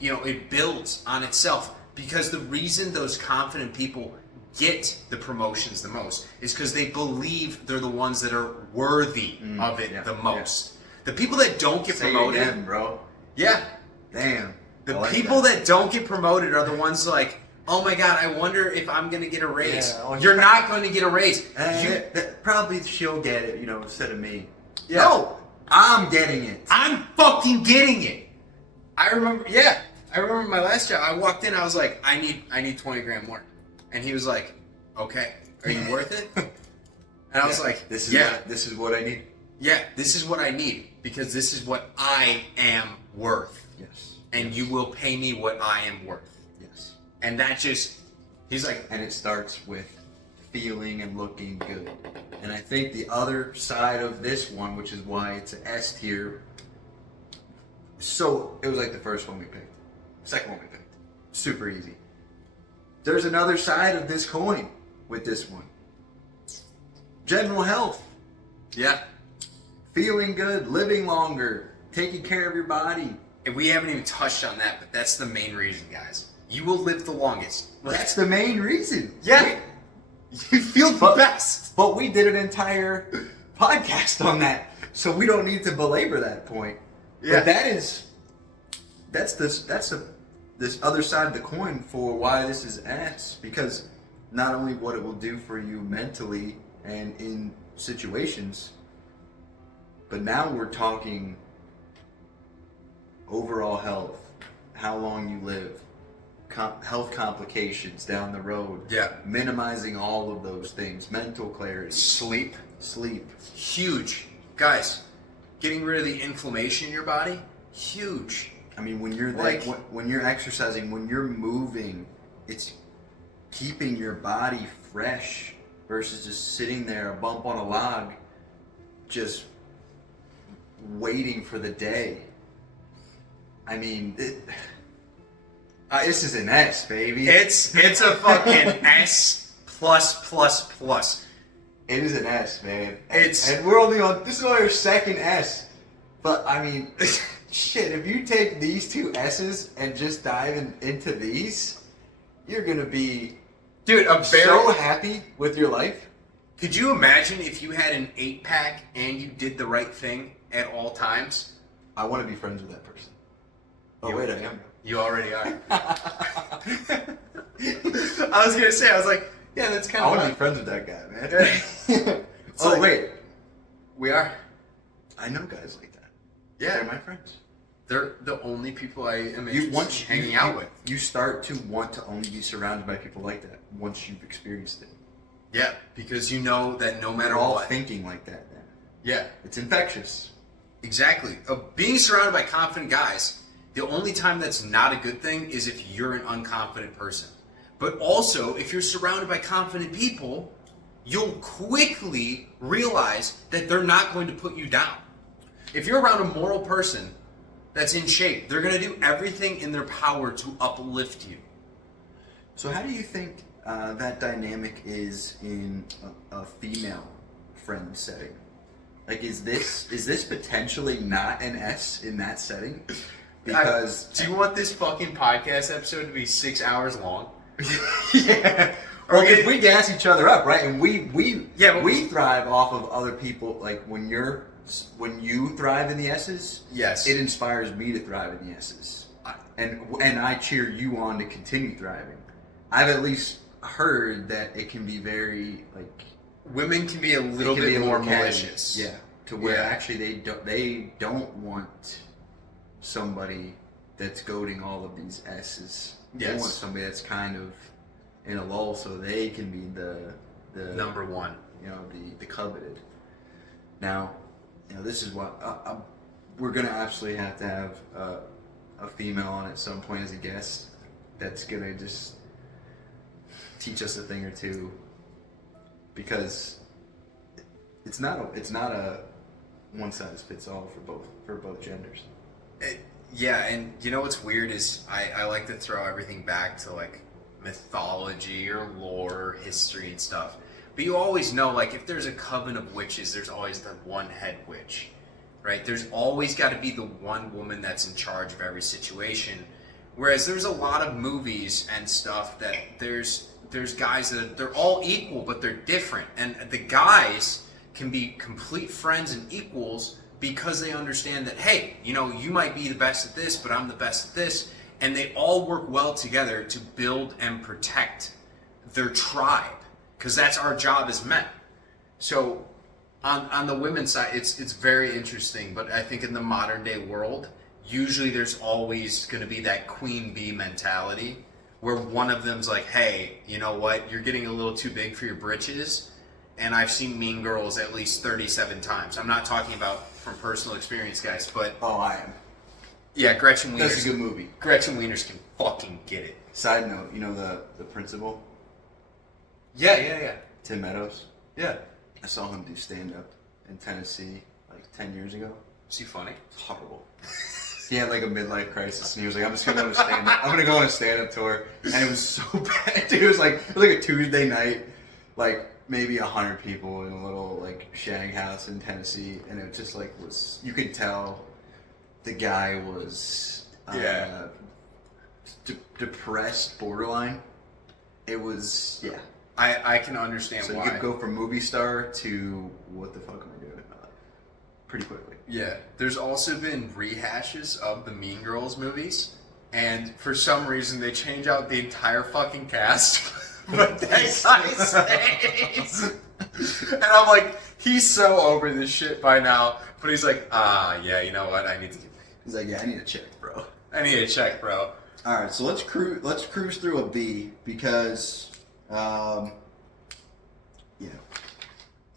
you know, it builds on itself, because the reason those confident people get the promotions the most is because they believe they're the ones that are worthy of it the most. Yeah. The people that don't get promoted, again, bro. Yeah. Damn. The people that don't get promoted are the ones like, oh my God, I wonder if I'm going to get a raise. Yeah, You're not going to get a raise. Probably she'll get it, instead of me. Yeah. No, I'm getting it. I'm fucking getting it. I remember my last job. I walked in, I was like, I need 20 grand more. And he was like, okay, are you worth it? And I was like, this is what I need. Yeah, this is what I need because this is what I am worth. Yes. And you will pay me what I am worth. Yes. And that he's like... And it starts with feeling and looking good. And I think the other side of this one, which is why it's an S tier, so it was like the first one we picked. Second one we picked. Super easy. There's another side of this coin with this one. General health. Yeah. Feeling good, living longer, taking care of your body. And we haven't even touched on that, but that's the main reason, guys. You will live the longest. That's the main reason. Yeah. You feel the best. But we did an entire podcast on that, so we don't need to belabor that point. Yeah. But that's this other side of the coin for why this is S, because not only what it will do for you mentally and in situations, but now we're talking overall health, how long you live, health complications down the road. Yeah. Minimizing all of those things, mental clarity. Sleep. Huge. Guys, getting rid of the inflammation in your body, huge. I mean, when you're when you're exercising, when you're moving, it's keeping your body fresh versus just sitting there, a bump on a log, just waiting for the day. I mean, this is an S, baby. It's a fucking S plus. It is an S, man. And we're only on, this is only our second S. But I mean, shit, if you take these two S's and just dive into these, you're gonna be, dude, so happy with your life. Could you imagine if you had an 8-pack and you did the right thing at all times? I want to be friends with that person. Oh, wait, I am. You already are. I was gonna say, I was like, yeah, that's kind of. I want to be friends with that guy, man. Wait, we are. I know guys like that. Yeah, they're my friends. They're the only people I am hanging out with. You start to want to only be surrounded by people like that once you've experienced it. Yeah, because you know that no matter We're all what, thinking like that. Then. Yeah, it's infectious. Exactly. Being surrounded by confident guys. The only time that's not a good thing is if you're an unconfident person. But also, if you're surrounded by confident people, you'll quickly realize that they're not going to put you down. If you're around a moral person that's in shape, they're going to do everything in their power to uplift you. So how do you think that dynamic is in a female friend setting? Like, is this potentially not an S in that setting? Because do you want this fucking podcast episode to be 6 hours long? Yeah. Well, if we gas each other up, right? And we thrive off of other people. Like when you thrive in the S's, yes, it inspires me to thrive in the S's, and I cheer you on to continue thriving. I've at least heard that it can be very women can be a little bit more malicious. Yeah, to where actually they don't want somebody that's goading all of these S's. They want somebody that's kind of in a lull so they can be the number one. The coveted. Now, this is what we're gonna absolutely have to have a female on at some point as a guest that's gonna just teach us a thing or two, because it's not a one size fits all for both genders. Yeah, and you know what's weird is I like to throw everything back to mythology or lore or history and stuff. But you always know, if there's a coven of witches, there's always the one head witch, right? There's always got to be the one woman that's in charge of every situation. Whereas there's a lot of movies and stuff that there's guys that they're all equal, but they're different. And the guys can be complete friends and equals because they understand that, hey, you might be the best at this, but I'm the best at this. and they all work well together to build and protect their tribe, because that's our job as men. So on the women's side, it's very interesting, but I think in the modern day world, usually there's always going to be that queen bee mentality where one of them's like, hey, you know what, you're getting a little too big for your britches. And I've seen Mean Girls at least 37 times. I'm not talking about from personal experience, guys, but... Oh, I am. Yeah, Gretchen Wieners. That's a good movie. Gretchen Wieners can fucking get it. Side note, you know the principal? Yeah. Tim Meadows? Yeah. I saw him do stand-up in Tennessee like 10 years ago. Is he funny? It's horrible. He had like a midlife crisis, and he was like, I'm just gonna go on a stand-up. I'm gonna go on a stand-up tour. And it was so bad, dude. It was like a Tuesday night, like maybe 100 people in a little like shag house in Tennessee, and it just like was, you could tell the guy was depressed, borderline. It was, yeah. I can understand so why. You could go from movie star to what the fuck am I doing? Pretty quickly. Yeah. There's also been rehashes of the Mean Girls movies, and for some reason they change out the entire fucking cast, but that guy stays. And I'm like, he's so over this shit by now, but he's like, yeah, you know what? He's like, yeah, I need a check, bro. I need a check, bro. All right, so let's cruise through a B because,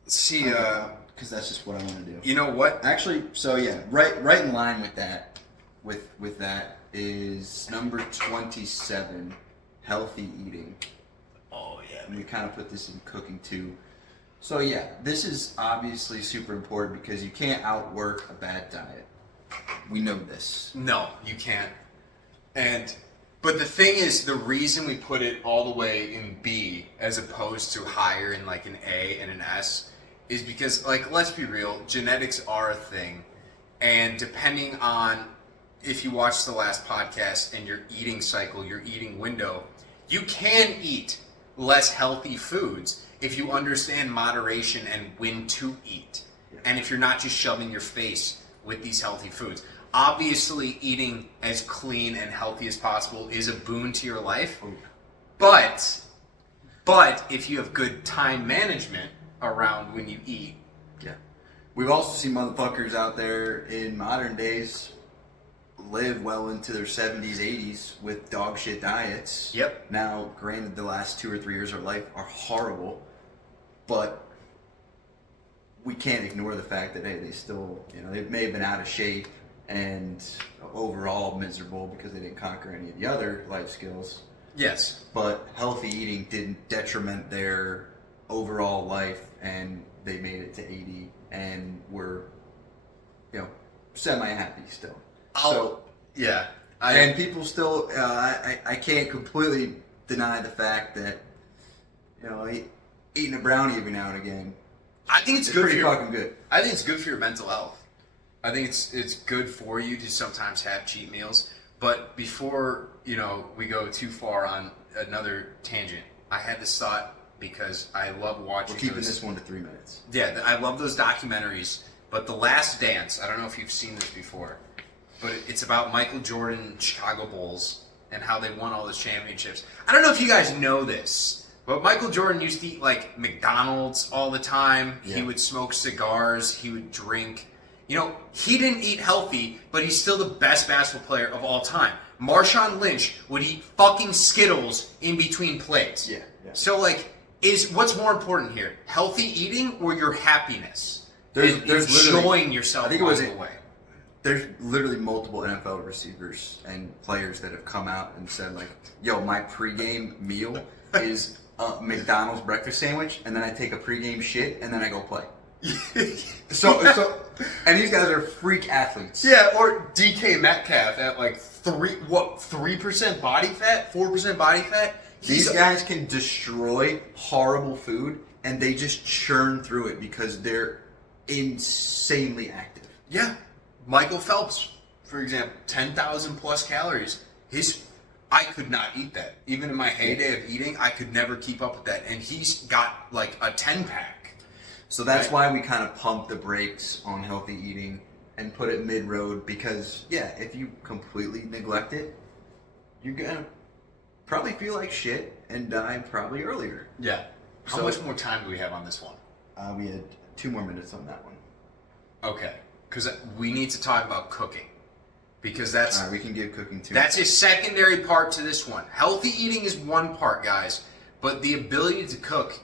see, because that's just what I want to do. You know what? Actually, so yeah, right in line with that, with that is number 27, healthy eating. Oh yeah. And we kind of put this in cooking too. So yeah, this is obviously super important because you can't outwork a bad diet. We know this. No, you can't. But the thing is, the reason we put it all the way in B as opposed to higher in like an A and an S is because, like, let's be real, genetics are a thing. And depending on if you watch the last podcast and your eating cycle, your eating window, you can eat less healthy foods if you understand moderation and when to eat. Yeah. And if you're not just shoving your face with these healthy foods. Obviously, eating as clean and healthy as possible is a boon to your life. But if you have good time management around when you eat. Yeah. We've also seen motherfuckers out there in modern days live well into their 70s, 80s with dog shit diets. Yep. Now, granted, the last 2 or 3 years of their life are horrible, but we can't ignore the fact that, hey, they still, they may have been out of shape and overall miserable because they didn't conquer any of the other life skills. Yes. But healthy eating didn't detriment their overall life, and they made it to 80 and were, semi-happy still. Yeah. And people still, I can't completely deny the fact that, eating a brownie every now and again, I think it's good pretty for your, fucking good. I think it's good for your mental health. I think it's good for you to sometimes have cheat meals. But before, we go too far on another tangent, I had this thought because I love watching. We're keeping this 1 to 3 minutes. Yeah, I love those documentaries. But The Last Dance, I don't know if you've seen this before, but it's about Michael Jordan, Chicago Bulls, and how they won all those championships. I don't know if you guys know this, but Michael Jordan used to eat like McDonald's all the time. Yeah. He would smoke cigars. He would drink. He didn't eat healthy, but he's still the best basketball player of all time. Marshawn Lynch would eat fucking Skittles in between plays. Yeah. So, what's more important here? Healthy eating or your happiness? There's enjoying yourself along the way. There's literally multiple NFL receivers and players that have come out and said, like, yo, my pregame meal is a McDonald's breakfast sandwich, and then I take a pregame shit, and then I go play. And these guys are freak athletes. Yeah, or DK Metcalf at 3% body fat, 4% body fat. These guys can destroy horrible food, and they just churn through it because they're insanely active. Yeah. Michael Phelps, for example, 10,000 plus calories. I could not eat that. Even in my heyday of eating, I could never keep up with that. And he's got like a 10-pack. So that's why we kind of pump the brakes on healthy eating and put it mid-road because, yeah, if you completely neglect it, you're gonna probably feel like shit and die probably earlier. Yeah. How much more time do we have on this one? We had 2 more minutes on that one. Okay. Because we need to talk about cooking. Because that's... All right, we can give cooking too. That's a secondary part to this one. Healthy eating is one part, guys. But the ability to cook,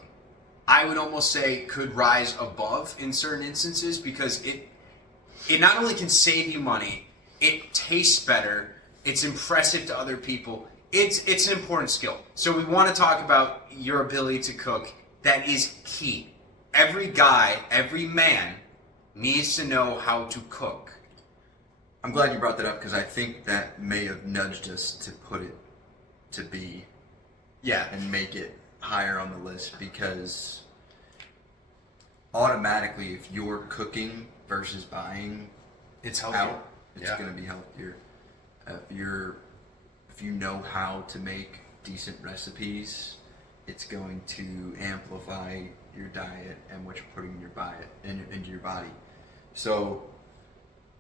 I would almost say, could rise above in certain instances because it not only can save you money, it tastes better, it's impressive to other people. It's an important skill. So we want to talk about your ability to cook. That is key. Every guy, every man needs to know how to cook. I'm glad you brought that up because I think that may have nudged us to put it to be, and make it higher on the list because automatically if you're cooking versus buying it's healthier. Out, it's going to be healthier. If you know how to make decent recipes, it's going to amplify your diet and what you're putting in your diet into your body. So,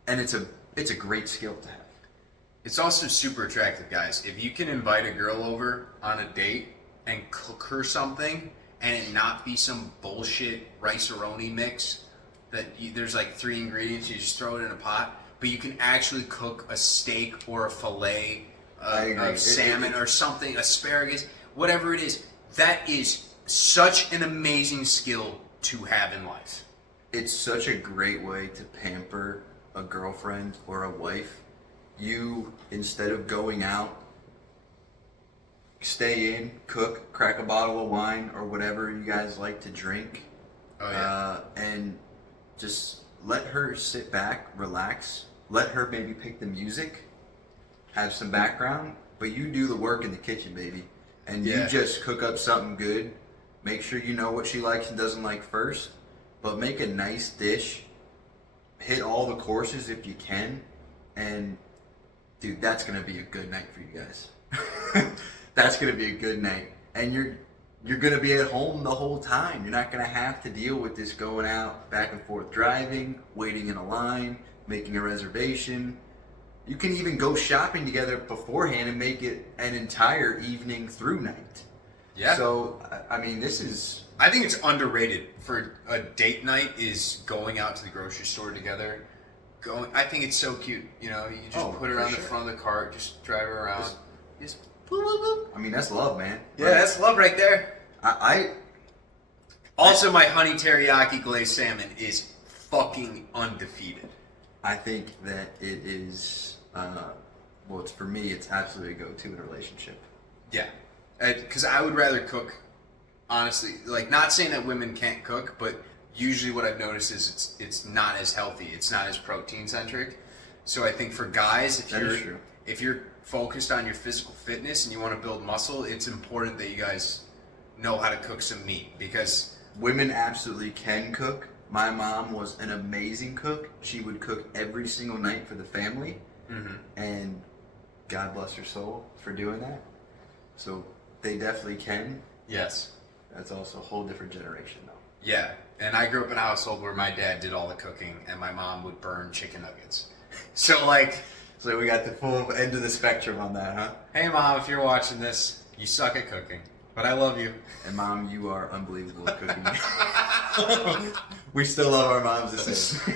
and it's a great skill to have. It's also super attractive, guys. If you can invite a girl over on a date and cook her something and it not be some bullshit rice-a-roni mix that there's like 3 ingredients, you just throw it in a pot, but you can actually cook a steak or a fillet of salmon or something, asparagus, whatever it is. That is such an amazing skill to have in life. It's such a great way to pamper a girlfriend or a wife. You, instead of going out, stay in, cook, crack a bottle of wine or whatever you guys like to drink. Oh, yeah. And just let her sit back, relax. Let her maybe pick the music, have some background, but you do the work in the kitchen, baby. And you just cook up something good. Make sure you know what she likes and doesn't like first, but make a nice dish. Hit all the courses if you can, and dude, that's gonna be a good night for you guys. That's gonna be a good night, and you're gonna be at home the whole time. You're not gonna have to deal with this going out back and forth driving, waiting in a line, making a reservation. You can even go shopping together beforehand and make it an entire evening through night. Yeah. So I mean, this is. I think it's underrated for a date night is going out to the grocery store together. I think it's so cute. You know, you just put her on the front of the cart, just drive her around. Just boop, boop, boop. I mean, that's love, man. Yeah, that's love right there. I Also, my honey teriyaki glazed salmon is fucking undefeated. I think that it is, well, it's for me, it's absolutely a go-to in a relationship. Yeah. Because I would rather cook, honestly, like not saying that women can't cook, but usually what I've noticed is it's not as healthy. It's not as protein-centric. So I think for guys, if you're focused on your physical fitness and you want to build muscle, it's important that you guys know how to cook some meat because women absolutely can cook. My mom was an amazing cook. She would cook every single night for the family, and God bless her soul for doing that. So they definitely can. Yes. That's also a whole different generation, though. Yeah, and I grew up in a household where my dad did all the cooking, and my mom would burn chicken nuggets. So we got the full end of the spectrum on that, huh? Hey, Mom, if you're watching this, you suck at cooking, but I love you. And Mom, you are unbelievable at cooking. We still love our moms the same.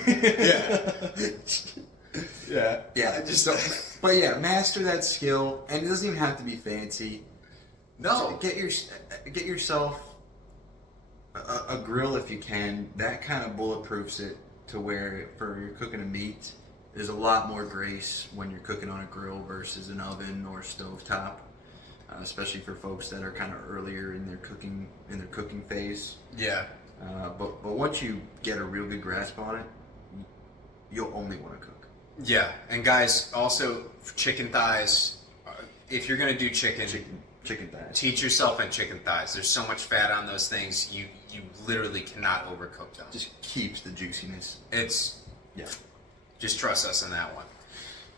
Yeah. I just don't. But yeah, master that skill, and it doesn't even have to be fancy. No. Get yourself a grill if you can. That kind of bulletproofs it to where for you're cooking a meat, there's a lot more grace when you're cooking on a grill versus an oven or stovetop. Especially for folks that are kind of earlier in their cooking phase. Yeah. But once you get a real good grasp on it, you'll only want to cook. Yeah, and guys, also chicken thighs. If you're gonna do chicken thighs, teach yourself at chicken thighs. There's so much fat on those things. You literally cannot overcook them. Just keeps the juiciness. Just trust us on that one.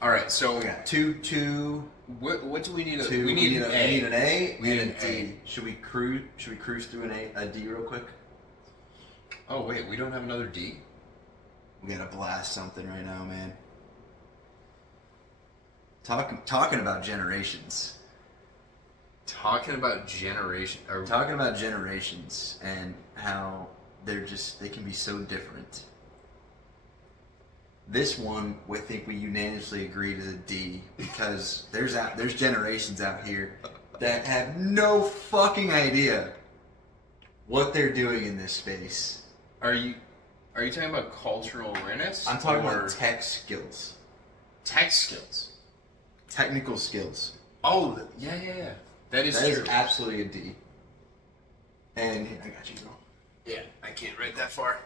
All right, so we got two. What do we need? We need an A. We need an D. Should we cruise through a D real quick? Oh wait, we don't have another D. We gotta blast something right now, man. Talking about generations. Talking about generation. Talking about generations and how they can be so different. This one, I think we unanimously agreed is a D because there's generations out here that have no fucking idea what they're doing in this space. Are you talking about cultural awareness? I'm talking about tech skills. Tech skills. Technical skills. Oh, yeah. That is true. Absolutely a D. And I got you, girl. Yeah, I can't write that far.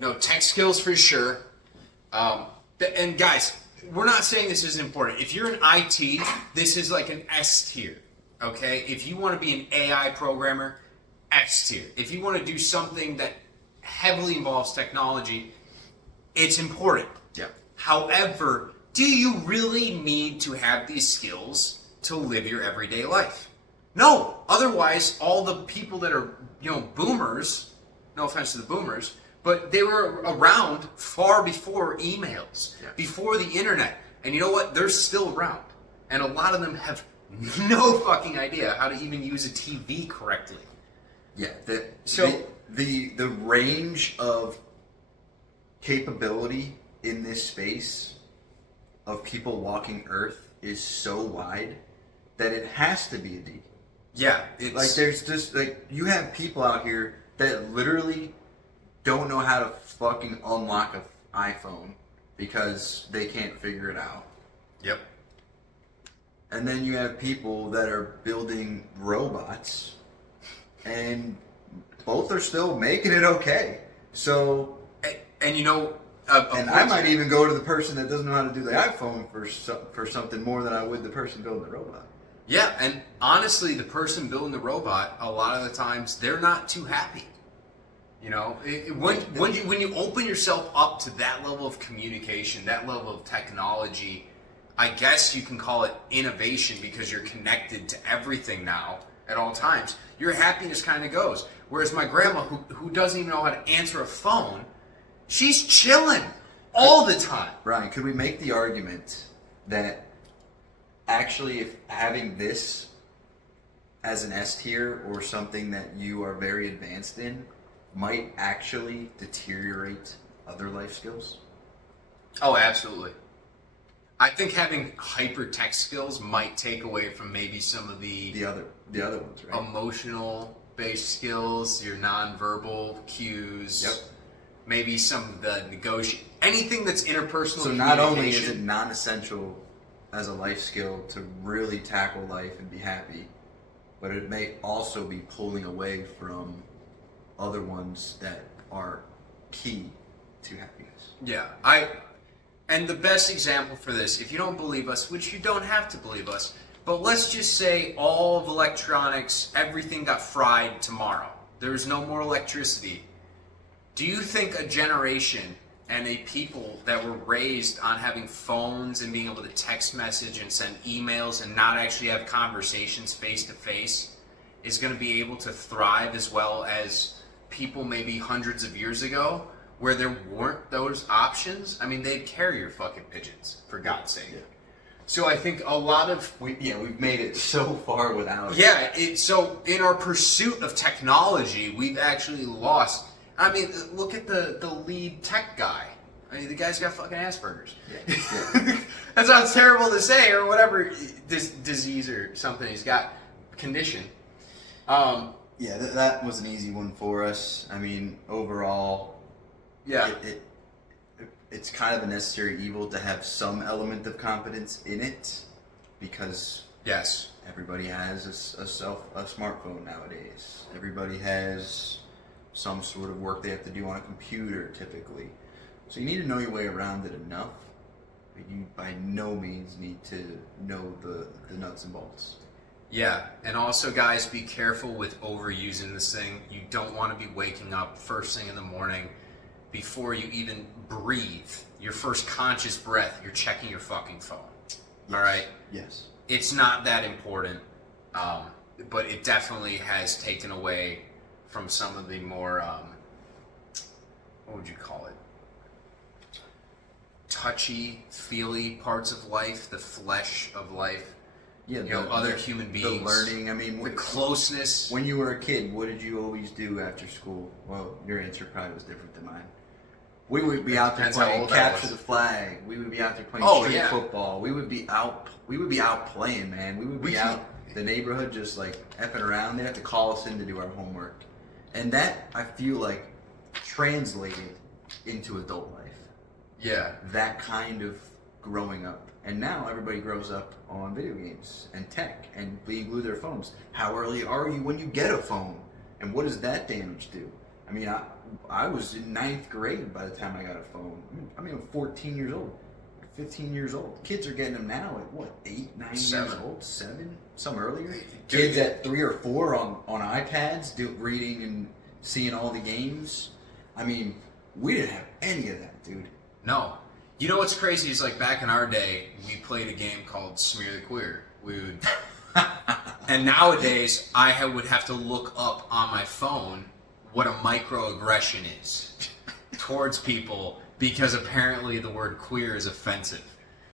No, tech skills for sure. And guys, we're not saying this isn't important. If you're in IT, this is like an S tier. Okay? If you want to be an AI programmer, S tier. If you want to do something that heavily involves technology, it's important. Yeah. However, do you really need to have these skills to live your everyday life? No. Otherwise, all the people that are, boomers, no offense to the boomers, but they were around far before emails, before the internet. And you know what? They're still around. And a lot of them have no fucking idea how to even use a TV correctly. Yeah. The range of capability in this space of people walking Earth is so wide that it has to be a D. Yeah. There's just, you have people out here that literally don't know how to fucking unlock an iPhone because they can't figure it out. Yep. And then you have people that are building robots, and both are still making it okay. So, and I might even go to the person that doesn't know how to do the iPhone for something more than I would the person building the robot. Yeah, and honestly, the person building the robot, a lot of the times, they're not too happy. When you open yourself up to that level of communication, that level of technology, I guess you can call it innovation because you're connected to everything now at all times. Your happiness kind of goes. Whereas my grandma, who doesn't even know how to answer a phone, she's chilling all the time. Ryan, could we make the argument that actually if having this as an S tier or something that you are very advanced in might actually deteriorate other life skills? Oh, absolutely. I think having hyper tech skills might take away from maybe some of the other ones, right? Emotional based skills, your nonverbal cues. Yep. Maybe some of the anything that's interpersonal. So not only is it non-essential as a life skill to really tackle life and be happy, but it may also be pulling away from other ones that are key to happiness. Yeah, and the best example for this, if you don't believe us, which you don't have to believe us, but let's just say all of electronics, everything got fried tomorrow. There's no more electricity. Do you think a generation and a people that were raised on having phones and being able to text message and send emails and not actually have conversations face to face is going to be able to thrive as well as people maybe hundreds of years ago where there weren't those options? I mean, they'd carrier fucking pigeons, for God's sake. Yeah. So I think a lot of... we've made it so far without it. Yeah, so in our pursuit of technology, we've actually lost... I mean, look at the lead tech guy. I mean, the guy's got fucking Asperger's. Yeah. That sounds terrible to say, or whatever disease or something he's got, condition. Yeah, that was an easy one for us. I mean, overall, yeah, it's kind of a necessary evil to have some element of confidence in it, because yes, everybody has a smartphone nowadays. Everybody has some sort of work they have to do on a computer, typically. So you need to know your way around it enough, but you by no means need to know the nuts and bolts. Yeah, and also, guys, be careful with overusing this thing. You don't want to be waking up first thing in the morning before you even breathe. Your first conscious breath, you're checking your fucking phone. Yes. All right? Yes. It's not that important, but it definitely has taken away from some of the more, what would you call it? touchy, feely parts of life, the flesh of life. Yeah, Other human beings. The learning. I mean, the closeness. When you were a kid, what did you always do after school? Well, your answer probably was different than mine. We would be out there playing capture the flag. We would be out there playing street football. We would be out playing, man. We would be out the neighborhood just like effing around. They'd have to call us in to do our homework. And that, I feel like, translated into adult life. Yeah. That kind of growing up. And now everybody grows up on video games and tech and being glued to their phones. How early are you when you get a phone? And what does that damage do? I mean, I was in 9th grade by the time I got a phone. I mean, I'm 14 years old, 15 years old. Kids are getting them now at what, 8, 9 years old, 7, some earlier. Kids at 3 or 4 on iPads, reading and seeing all the games. I mean, we didn't have any of that, dude. No. You know what's crazy is like back in our day, we played a game called Smear the Queer. We would, and nowadays I would have to look up on my phone what a microaggression is towards people because apparently the word queer is offensive.